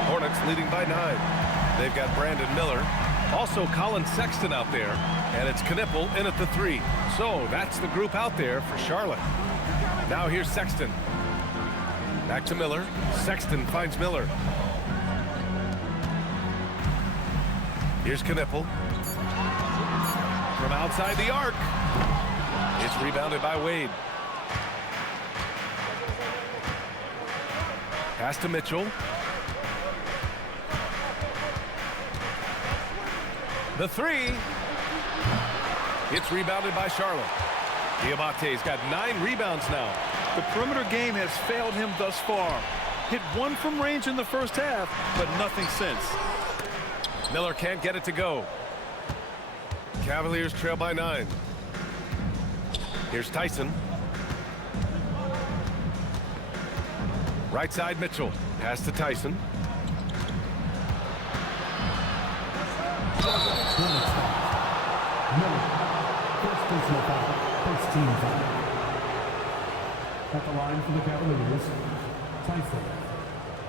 Hornets leading by 9. They've got Brandon Miller. Also Collin Sexton out there. And it's Knueppel in at the 3. So that's the group out there for Charlotte. Now here's Sexton. Back to Miller. Sexton finds Miller. Here's Knueppel. From outside the arc. It's rebounded by Wade. Pass to Mitchell. The 3. It's rebounded by Charlotte. Diabate's got 9 rebounds now. The perimeter game has failed him thus far. Hit 1 from range in the first half, but nothing since. Miller can't get it to go. Cavaliers trail by 9. Here's Tyson. Right side Mitchell. Pass to Tyson. First personal foul. First team foul. At the line for the Cavaliers, Tyson.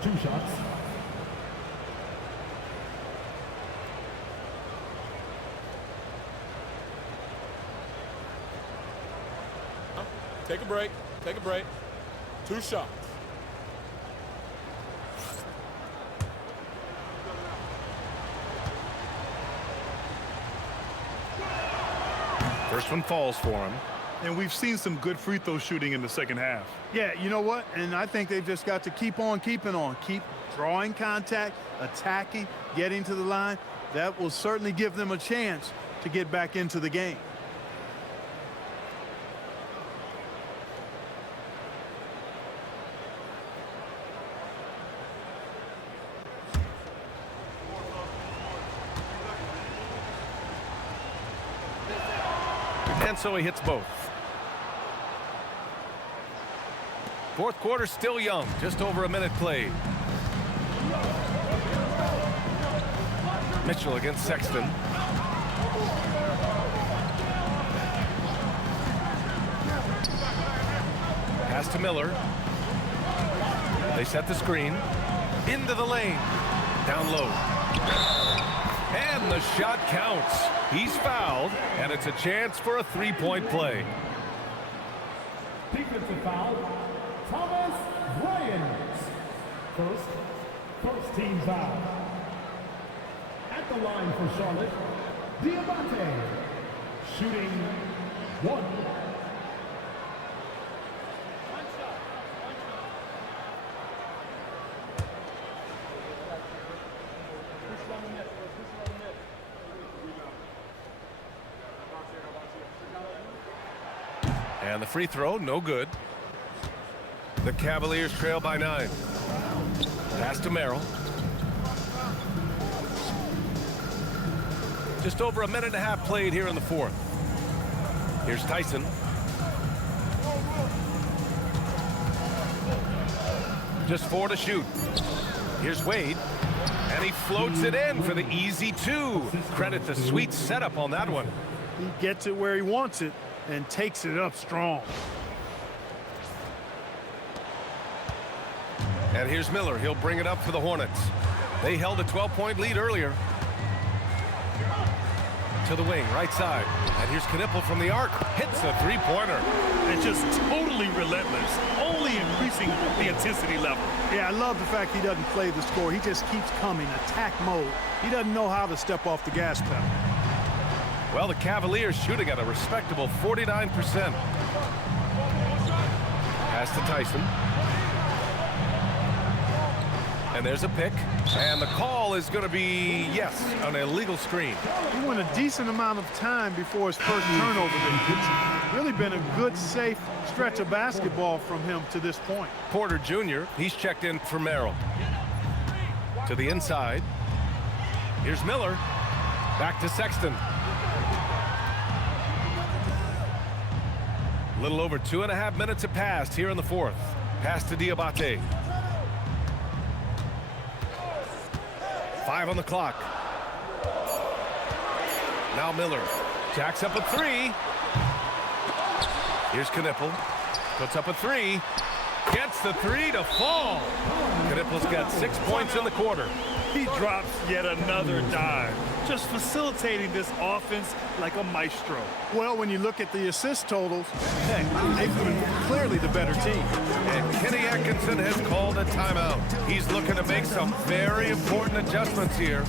2 shots. Take a break. Take a break. 2 shots. First one falls for him. And we've seen some good free throw shooting in the second half. Yeah, you know what? And I think they've just got to keep on keeping on. Keep drawing contact, attacking, getting to the line. That will certainly give them a chance to get back into the game. And so he hits both. Fourth quarter still young, just over a minute played. Mitchell against Sexton. Pass to Miller. They set the screen. Into the lane. Down low. And the shot counts. He's fouled, and it's a chance for a three-point play. Defensive foul, Thomas Bryant. First team foul. At the line for Charlotte, Diabate. Shooting 1. And the free throw, no good. The Cavaliers trail by 9. Pass to Merrill. Just over a minute and a half played here in the fourth. Here's Tyson. Just 4 to shoot. Here's Wade. And he floats it in for the easy 2. Credit the sweet setup on that one. He gets it where he wants it and takes it up strong. And here's Miller. He'll bring it up for the Hornets. They held a 12-point lead earlier. To the wing, right side. And here's Knueppel from the arc. Hits a three-pointer. And just totally relentless, only increasing the intensity level. Yeah, I love the fact he doesn't play the score. He just keeps coming, attack mode. He doesn't know how to step off the gas pedal. Well, the Cavaliers shooting at a respectable 49%. Pass to Tyson. And there's a pick. And the call is going to be, yes, an illegal screen. He went a decent amount of time before his first turnover. It's really been a good, safe stretch of basketball from him to this point. Porter Jr., he's checked in for Merrill. To the inside. Here's Miller. Back to Sexton. A little over 2.5 minutes have passed here in the fourth. Pass to Diabate. 5 on the clock. Now Miller jacks up a 3. Here's Kon Knueppel. Puts up a 3. Gets the 3 to fall. Kon Knueppel's got 6 points in the quarter. He drops yet another dime, just facilitating this offense like a maestro. Well, when you look at the assist totals, heck, they've been clearly the better team. And Kenny Atkinson has called a timeout. He's looking to make some very important adjustments here.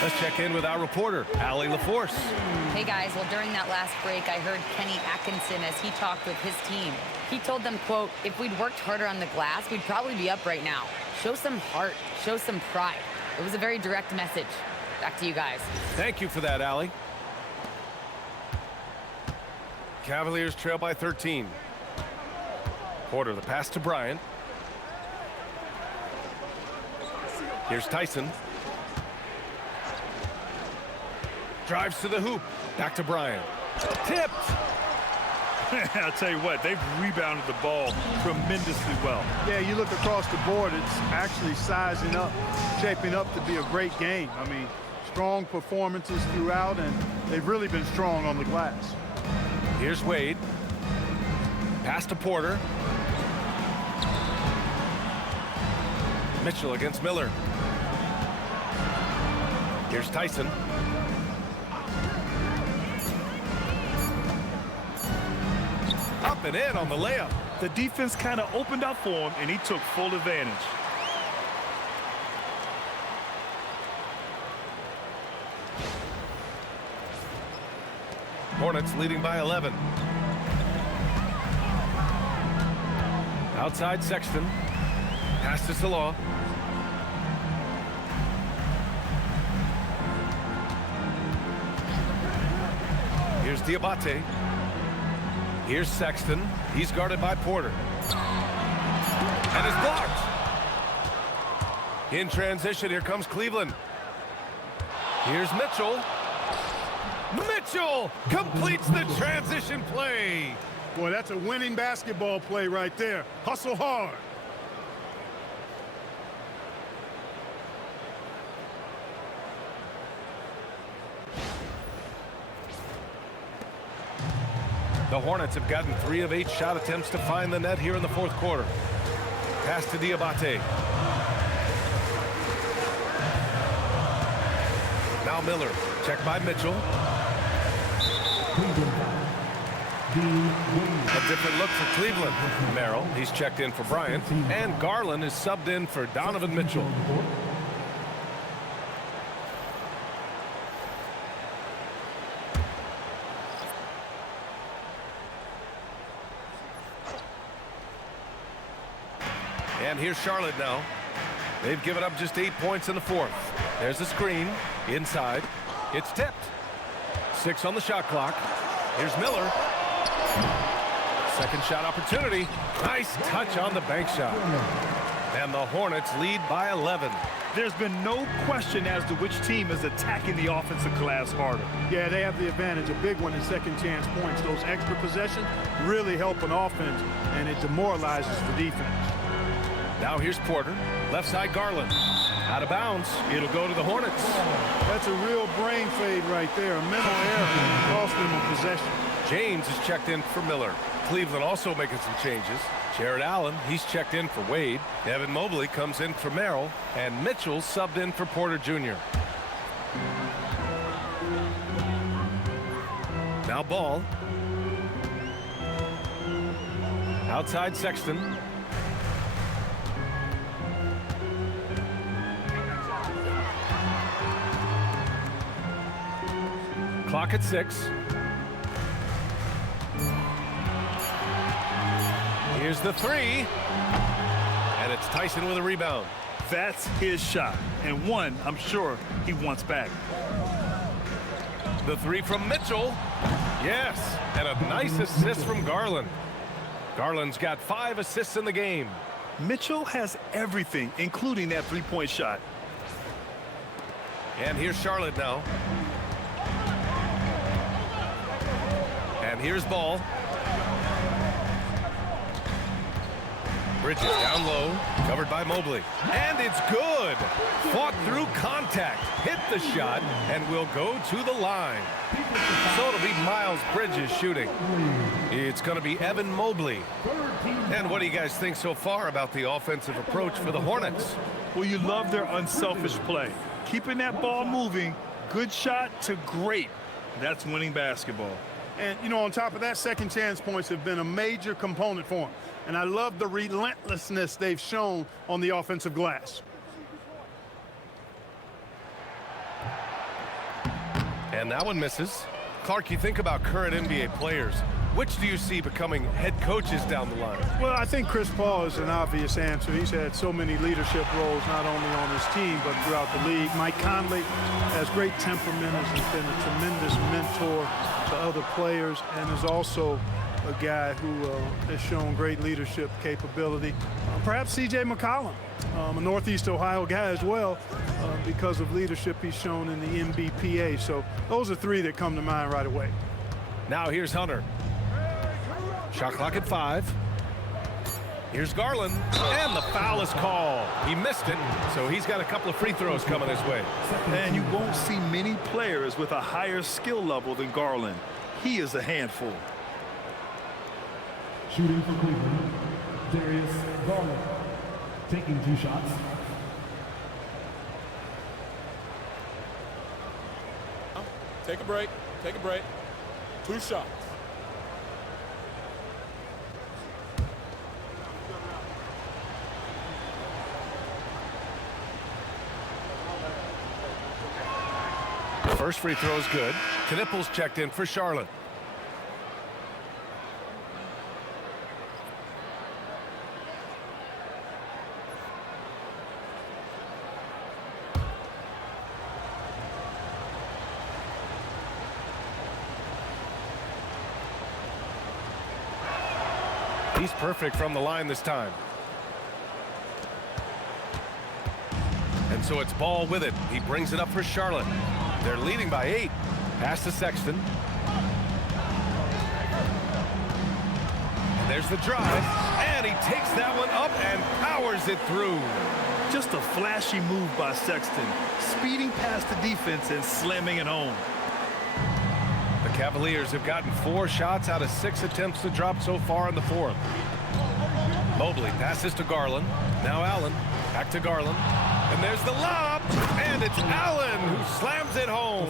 Let's check in with our reporter, Allie LaForce. Hey guys, well during that last break I heard Kenny Atkinson as he talked with his team. He told them, quote, if we'd worked harder on the glass, we'd probably be up right now. Show some heart, show some pride. It was a very direct message. Back to you guys. Thank you for that, Allie. Cavaliers trail by 13. Porter, the pass to Bryant. Here's Tyson. Drives to the hoop. Back to Bryant. Tipped. I'll tell you what, they've rebounded the ball tremendously well. Yeah, you look across the board, it's actually sizing up, shaping up to be a great game. I mean, strong performances throughout, and they've really been strong on the glass. Here's Wade. Pass to Porter. Mitchell against Miller. Here's Tyson. Up and in on the layup. The defense kind of opened up for him, and he took full advantage. Hornets leading by 11. Outside Sexton. Pass to Salah. Here's Diabate. Here's Sexton. He's guarded by Porter. And is blocked. In transition, here comes Cleveland. Here's Mitchell. Mitchell completes the transition play. Boy, that's a winning basketball play right there. Hustle hard. The Hornets have gotten 3 of 8 shot attempts to find the net here in the fourth quarter. Pass to Diabate. Now Miller. Checked by Mitchell. A different look for Cleveland. Merrill, he's checked in for Bryant. And Garland is subbed in for Donovan Mitchell. And here's Charlotte now. They've given up just 8 points in the fourth. There's the screen. Inside. It's tipped. 6 on the shot clock. Here's Miller. Second shot opportunity. Nice touch on the bank shot. And the Hornets lead by 11. There's been no question as to which team is attacking the offensive glass harder. Yeah, they have the advantage, a big one in second chance points. Those extra possessions really help an offense, and it demoralizes the defense. Now here's Porter. Left side Garland. Out of bounds. It'll go to the Hornets. That's a real brain fade right there. A mental error cost them a possession. James is checked in for Miller. Cleveland also making some changes. Jarrett Allen, he's checked in for Wade. Evan Mobley comes in for Merrill. And Mitchell subbed in for Porter Jr. Now Ball. Outside Sexton. Clock at 6. Here's the 3. And it's Tyson with a rebound. That's his shot, and one I'm sure he wants back. The 3 from Mitchell. Yes, and a nice assist from Garland. Garland's got 5 assists in the game. Mitchell has everything, including that three-point shot. And here's Charlotte now. And here's Ball. Bridges down low, covered by Mobley. And it's good. Fought through contact, hit the shot, and will go to the line. So it'll be Miles Bridges shooting. It's going to be Evan Mobley. And what do you guys think so far about the offensive approach for the Hornets? Well, you love their unselfish play. Keeping that ball moving, good shot to great. That's winning basketball. And, you know, on top of that, second chance points have been a major component for them. And I love the relentlessness they've shown on the offensive glass. And that one misses. Clark, you think about current NBA players. Which do you see becoming head coaches down the line? Well, I think Chris Paul is an obvious answer. He's had so many leadership roles, not only on his team, but throughout the league. Mike Conley has great temperament, has been a tremendous mentor to other players, and is also a guy who has shown great leadership capability. Perhaps C.J. McCollum, a Northeast Ohio guy as well, because of leadership he's shown in the NBPA. So those are 3 that come to mind right away. Now here's Hunter. Shot clock at 5. Here's Garland, and the foul is called. He missed it, so he's got a couple of free throws coming his way. And you won't see many players with a higher skill level than Garland. He is a handful. Shooting for Cleveland, Darius Garland, taking 2 shots. Take a break. Take a break. 2 shots. First free throw is good. Knueppel's checked in for Charlotte. He's perfect from the line this time. And so it's Ball with it. He brings it up for Charlotte. They're leading by 8. Pass to Sexton. And there's the drive. And he takes that one up and powers it through. Just a flashy move by Sexton, speeding past the defense and slamming it home. The Cavaliers have gotten 4 shots out of 6 attempts to drop so far in the fourth. Mobley passes to Garland. Now Allen. Back to Garland. And there's the lob. And it's Allen who slams it home.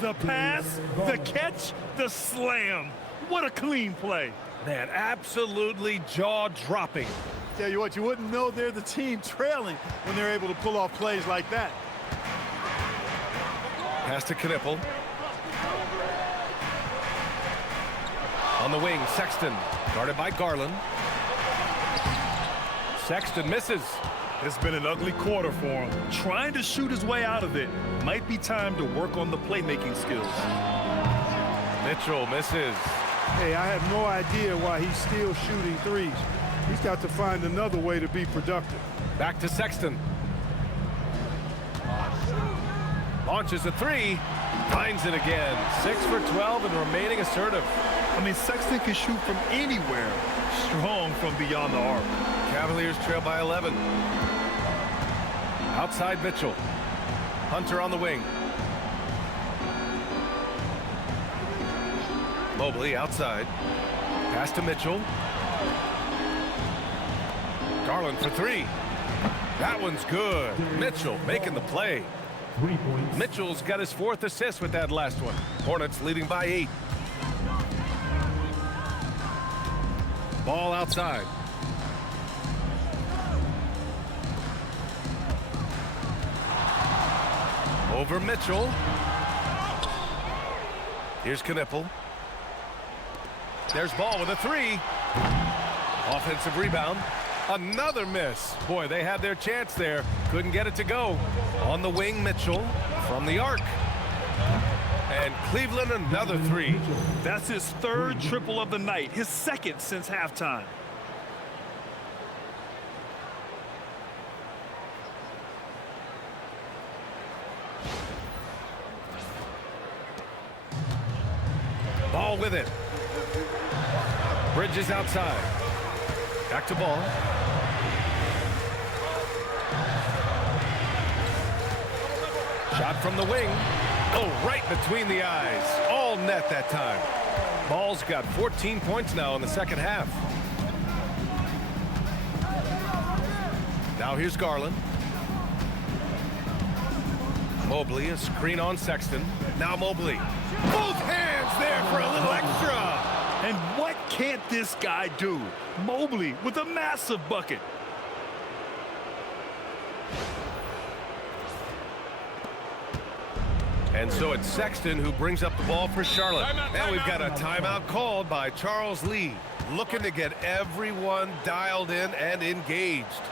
The pass, the catch, the slam. What a clean play. Man, absolutely jaw-dropping. Tell you what, you wouldn't know they're the team trailing when they're able to pull off plays like that. Pass to Knueppel. On the wing, Sexton, guarded by Garland. Sexton misses. It's been an ugly quarter for him. Trying to shoot his way out of it. Might be time to work on the playmaking skills. Mitchell misses. Hey, I have no idea why he's still shooting threes. He's got to find another way to be productive. Back to Sexton. Launches a three. Finds it again. 6 for 12 and remaining assertive. I mean, Sexton can shoot from anywhere. Strong from beyond the arc. Cavaliers trail by 11. Outside Mitchell. Hunter on the wing. Mobley outside. Pass to Mitchell. Garland for three. That one's good. Mitchell making the play. 3 points. Mitchell's got his 4th assist with that last one. Hornets leading by 8. Ball outside. Over Mitchell. Here's Kon Knueppel. There's Ball with a three. Offensive rebound. Another miss. Boy, they had their chance there. Couldn't get it to go. On the wing, Mitchell from the arc. And Cleveland another three. That's his 3rd triple of the night. His 2nd since halftime. Ball with it. Bridges outside. Back to Ball. Shot from the wing. Oh, right between the eyes. All net that time. Ball's got 14 points now in the second half. Now here's Garland. Mobley, a screen on Sexton. Now Mobley. Both hands there for a little extra. And what can't this guy do? Mobley with a massive bucket. And so it's Sexton who brings up the ball for Charlotte. And we've got a timeout called by Charles Lee, looking to get everyone dialed in and engaged.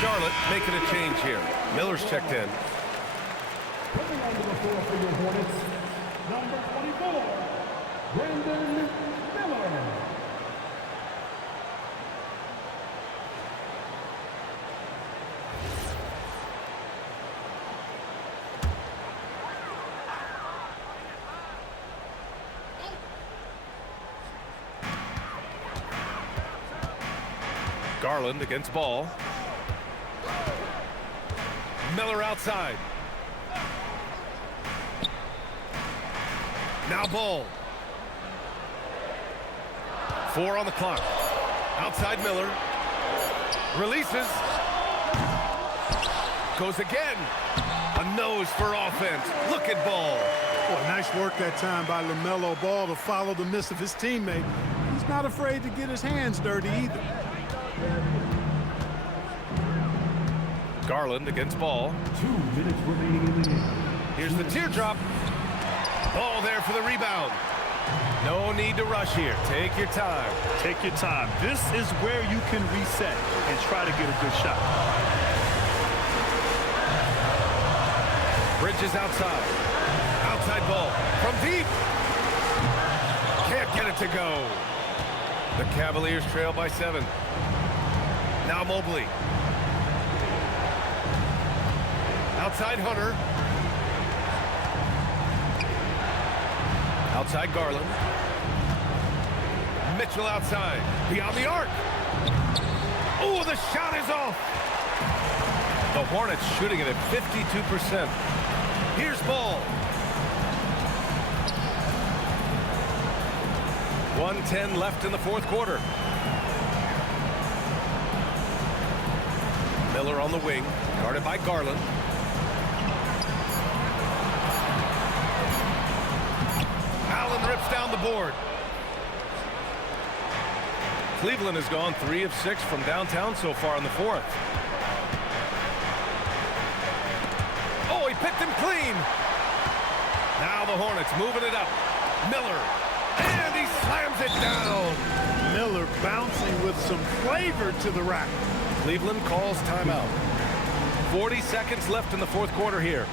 Charlotte making a change here. Miller's checked in. Coming onto the floor for your Hornets, number 24, Brandon Miller. Garland against Ball. Miller outside. Now Ball. 4 on the clock. Outside Miller. Releases. Goes again. A nose for offense. Look at Ball. Boy, nice work that time by LaMelo Ball to follow the miss of his teammate. He's not afraid to get his hands dirty either. Garland against Ball. 2 minutes remaining in the game. Here's the teardrop. Ball there for the rebound. No need to rush here. Take your time. Take your time. This is where you can reset and try to get a good shot. Bridges outside. Outside ball from deep. Can't get it to go. The Cavaliers trail by 7. Now Mobley. Outside Hunter. Outside Garland. Mitchell outside. Beyond the arc. Oh, the shot is off. The Hornets shooting it at 52%. Here's Ball. 1:10 left in the fourth quarter. Miller on the wing, guarded by Garland. Allen rips down the board. Cleveland has gone 3 of 6 from downtown so far in the fourth. Oh, he picked him clean. Now the Hornets moving it up. Miller, and he slams it down. Miller bouncing with some flavor to the rack. Cleveland calls timeout. 40 seconds left in the fourth quarter here.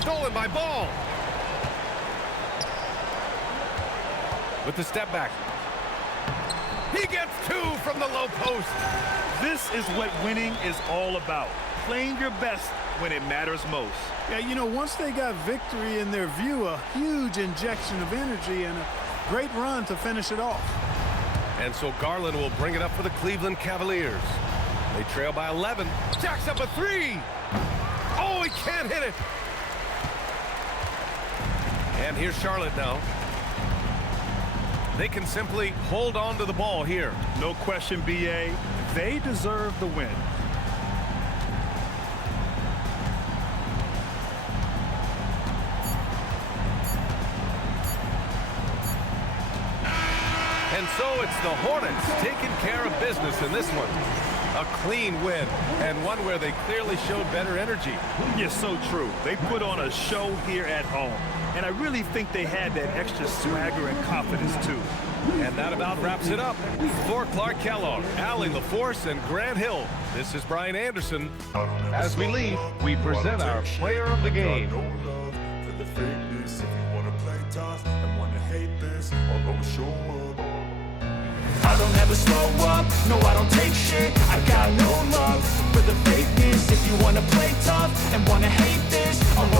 Stolen by Ball. With the step back. He gets 2 from the low post. This is what winning is all about. Playing your best when it matters most. Yeah, you know, once they got victory in their view, a huge injection of energy and a great run to finish it off. And so Garland will bring it up for the Cleveland Cavaliers. They trail by 11. Jacks up a 3. Oh, he can't hit it. And here's Charlotte now. They can simply hold on to the ball here. No question, BA. They deserve the win. And so it's the Hornets taking care of business in this one. A clean win, and one where they clearly showed better energy. Yes, so true. They put on a show here at home. And I really think they had that extra swagger and confidence, too. And that about wraps it up. For Clark Kellogg, Allie LaForce, and Grant Hill, this is Brian Anderson. As we leave, we present our player of the game. I don't ever slow up, no I don't take shit. I got no love for the fakeness. If you wanna play tough and wanna hate this, I'll always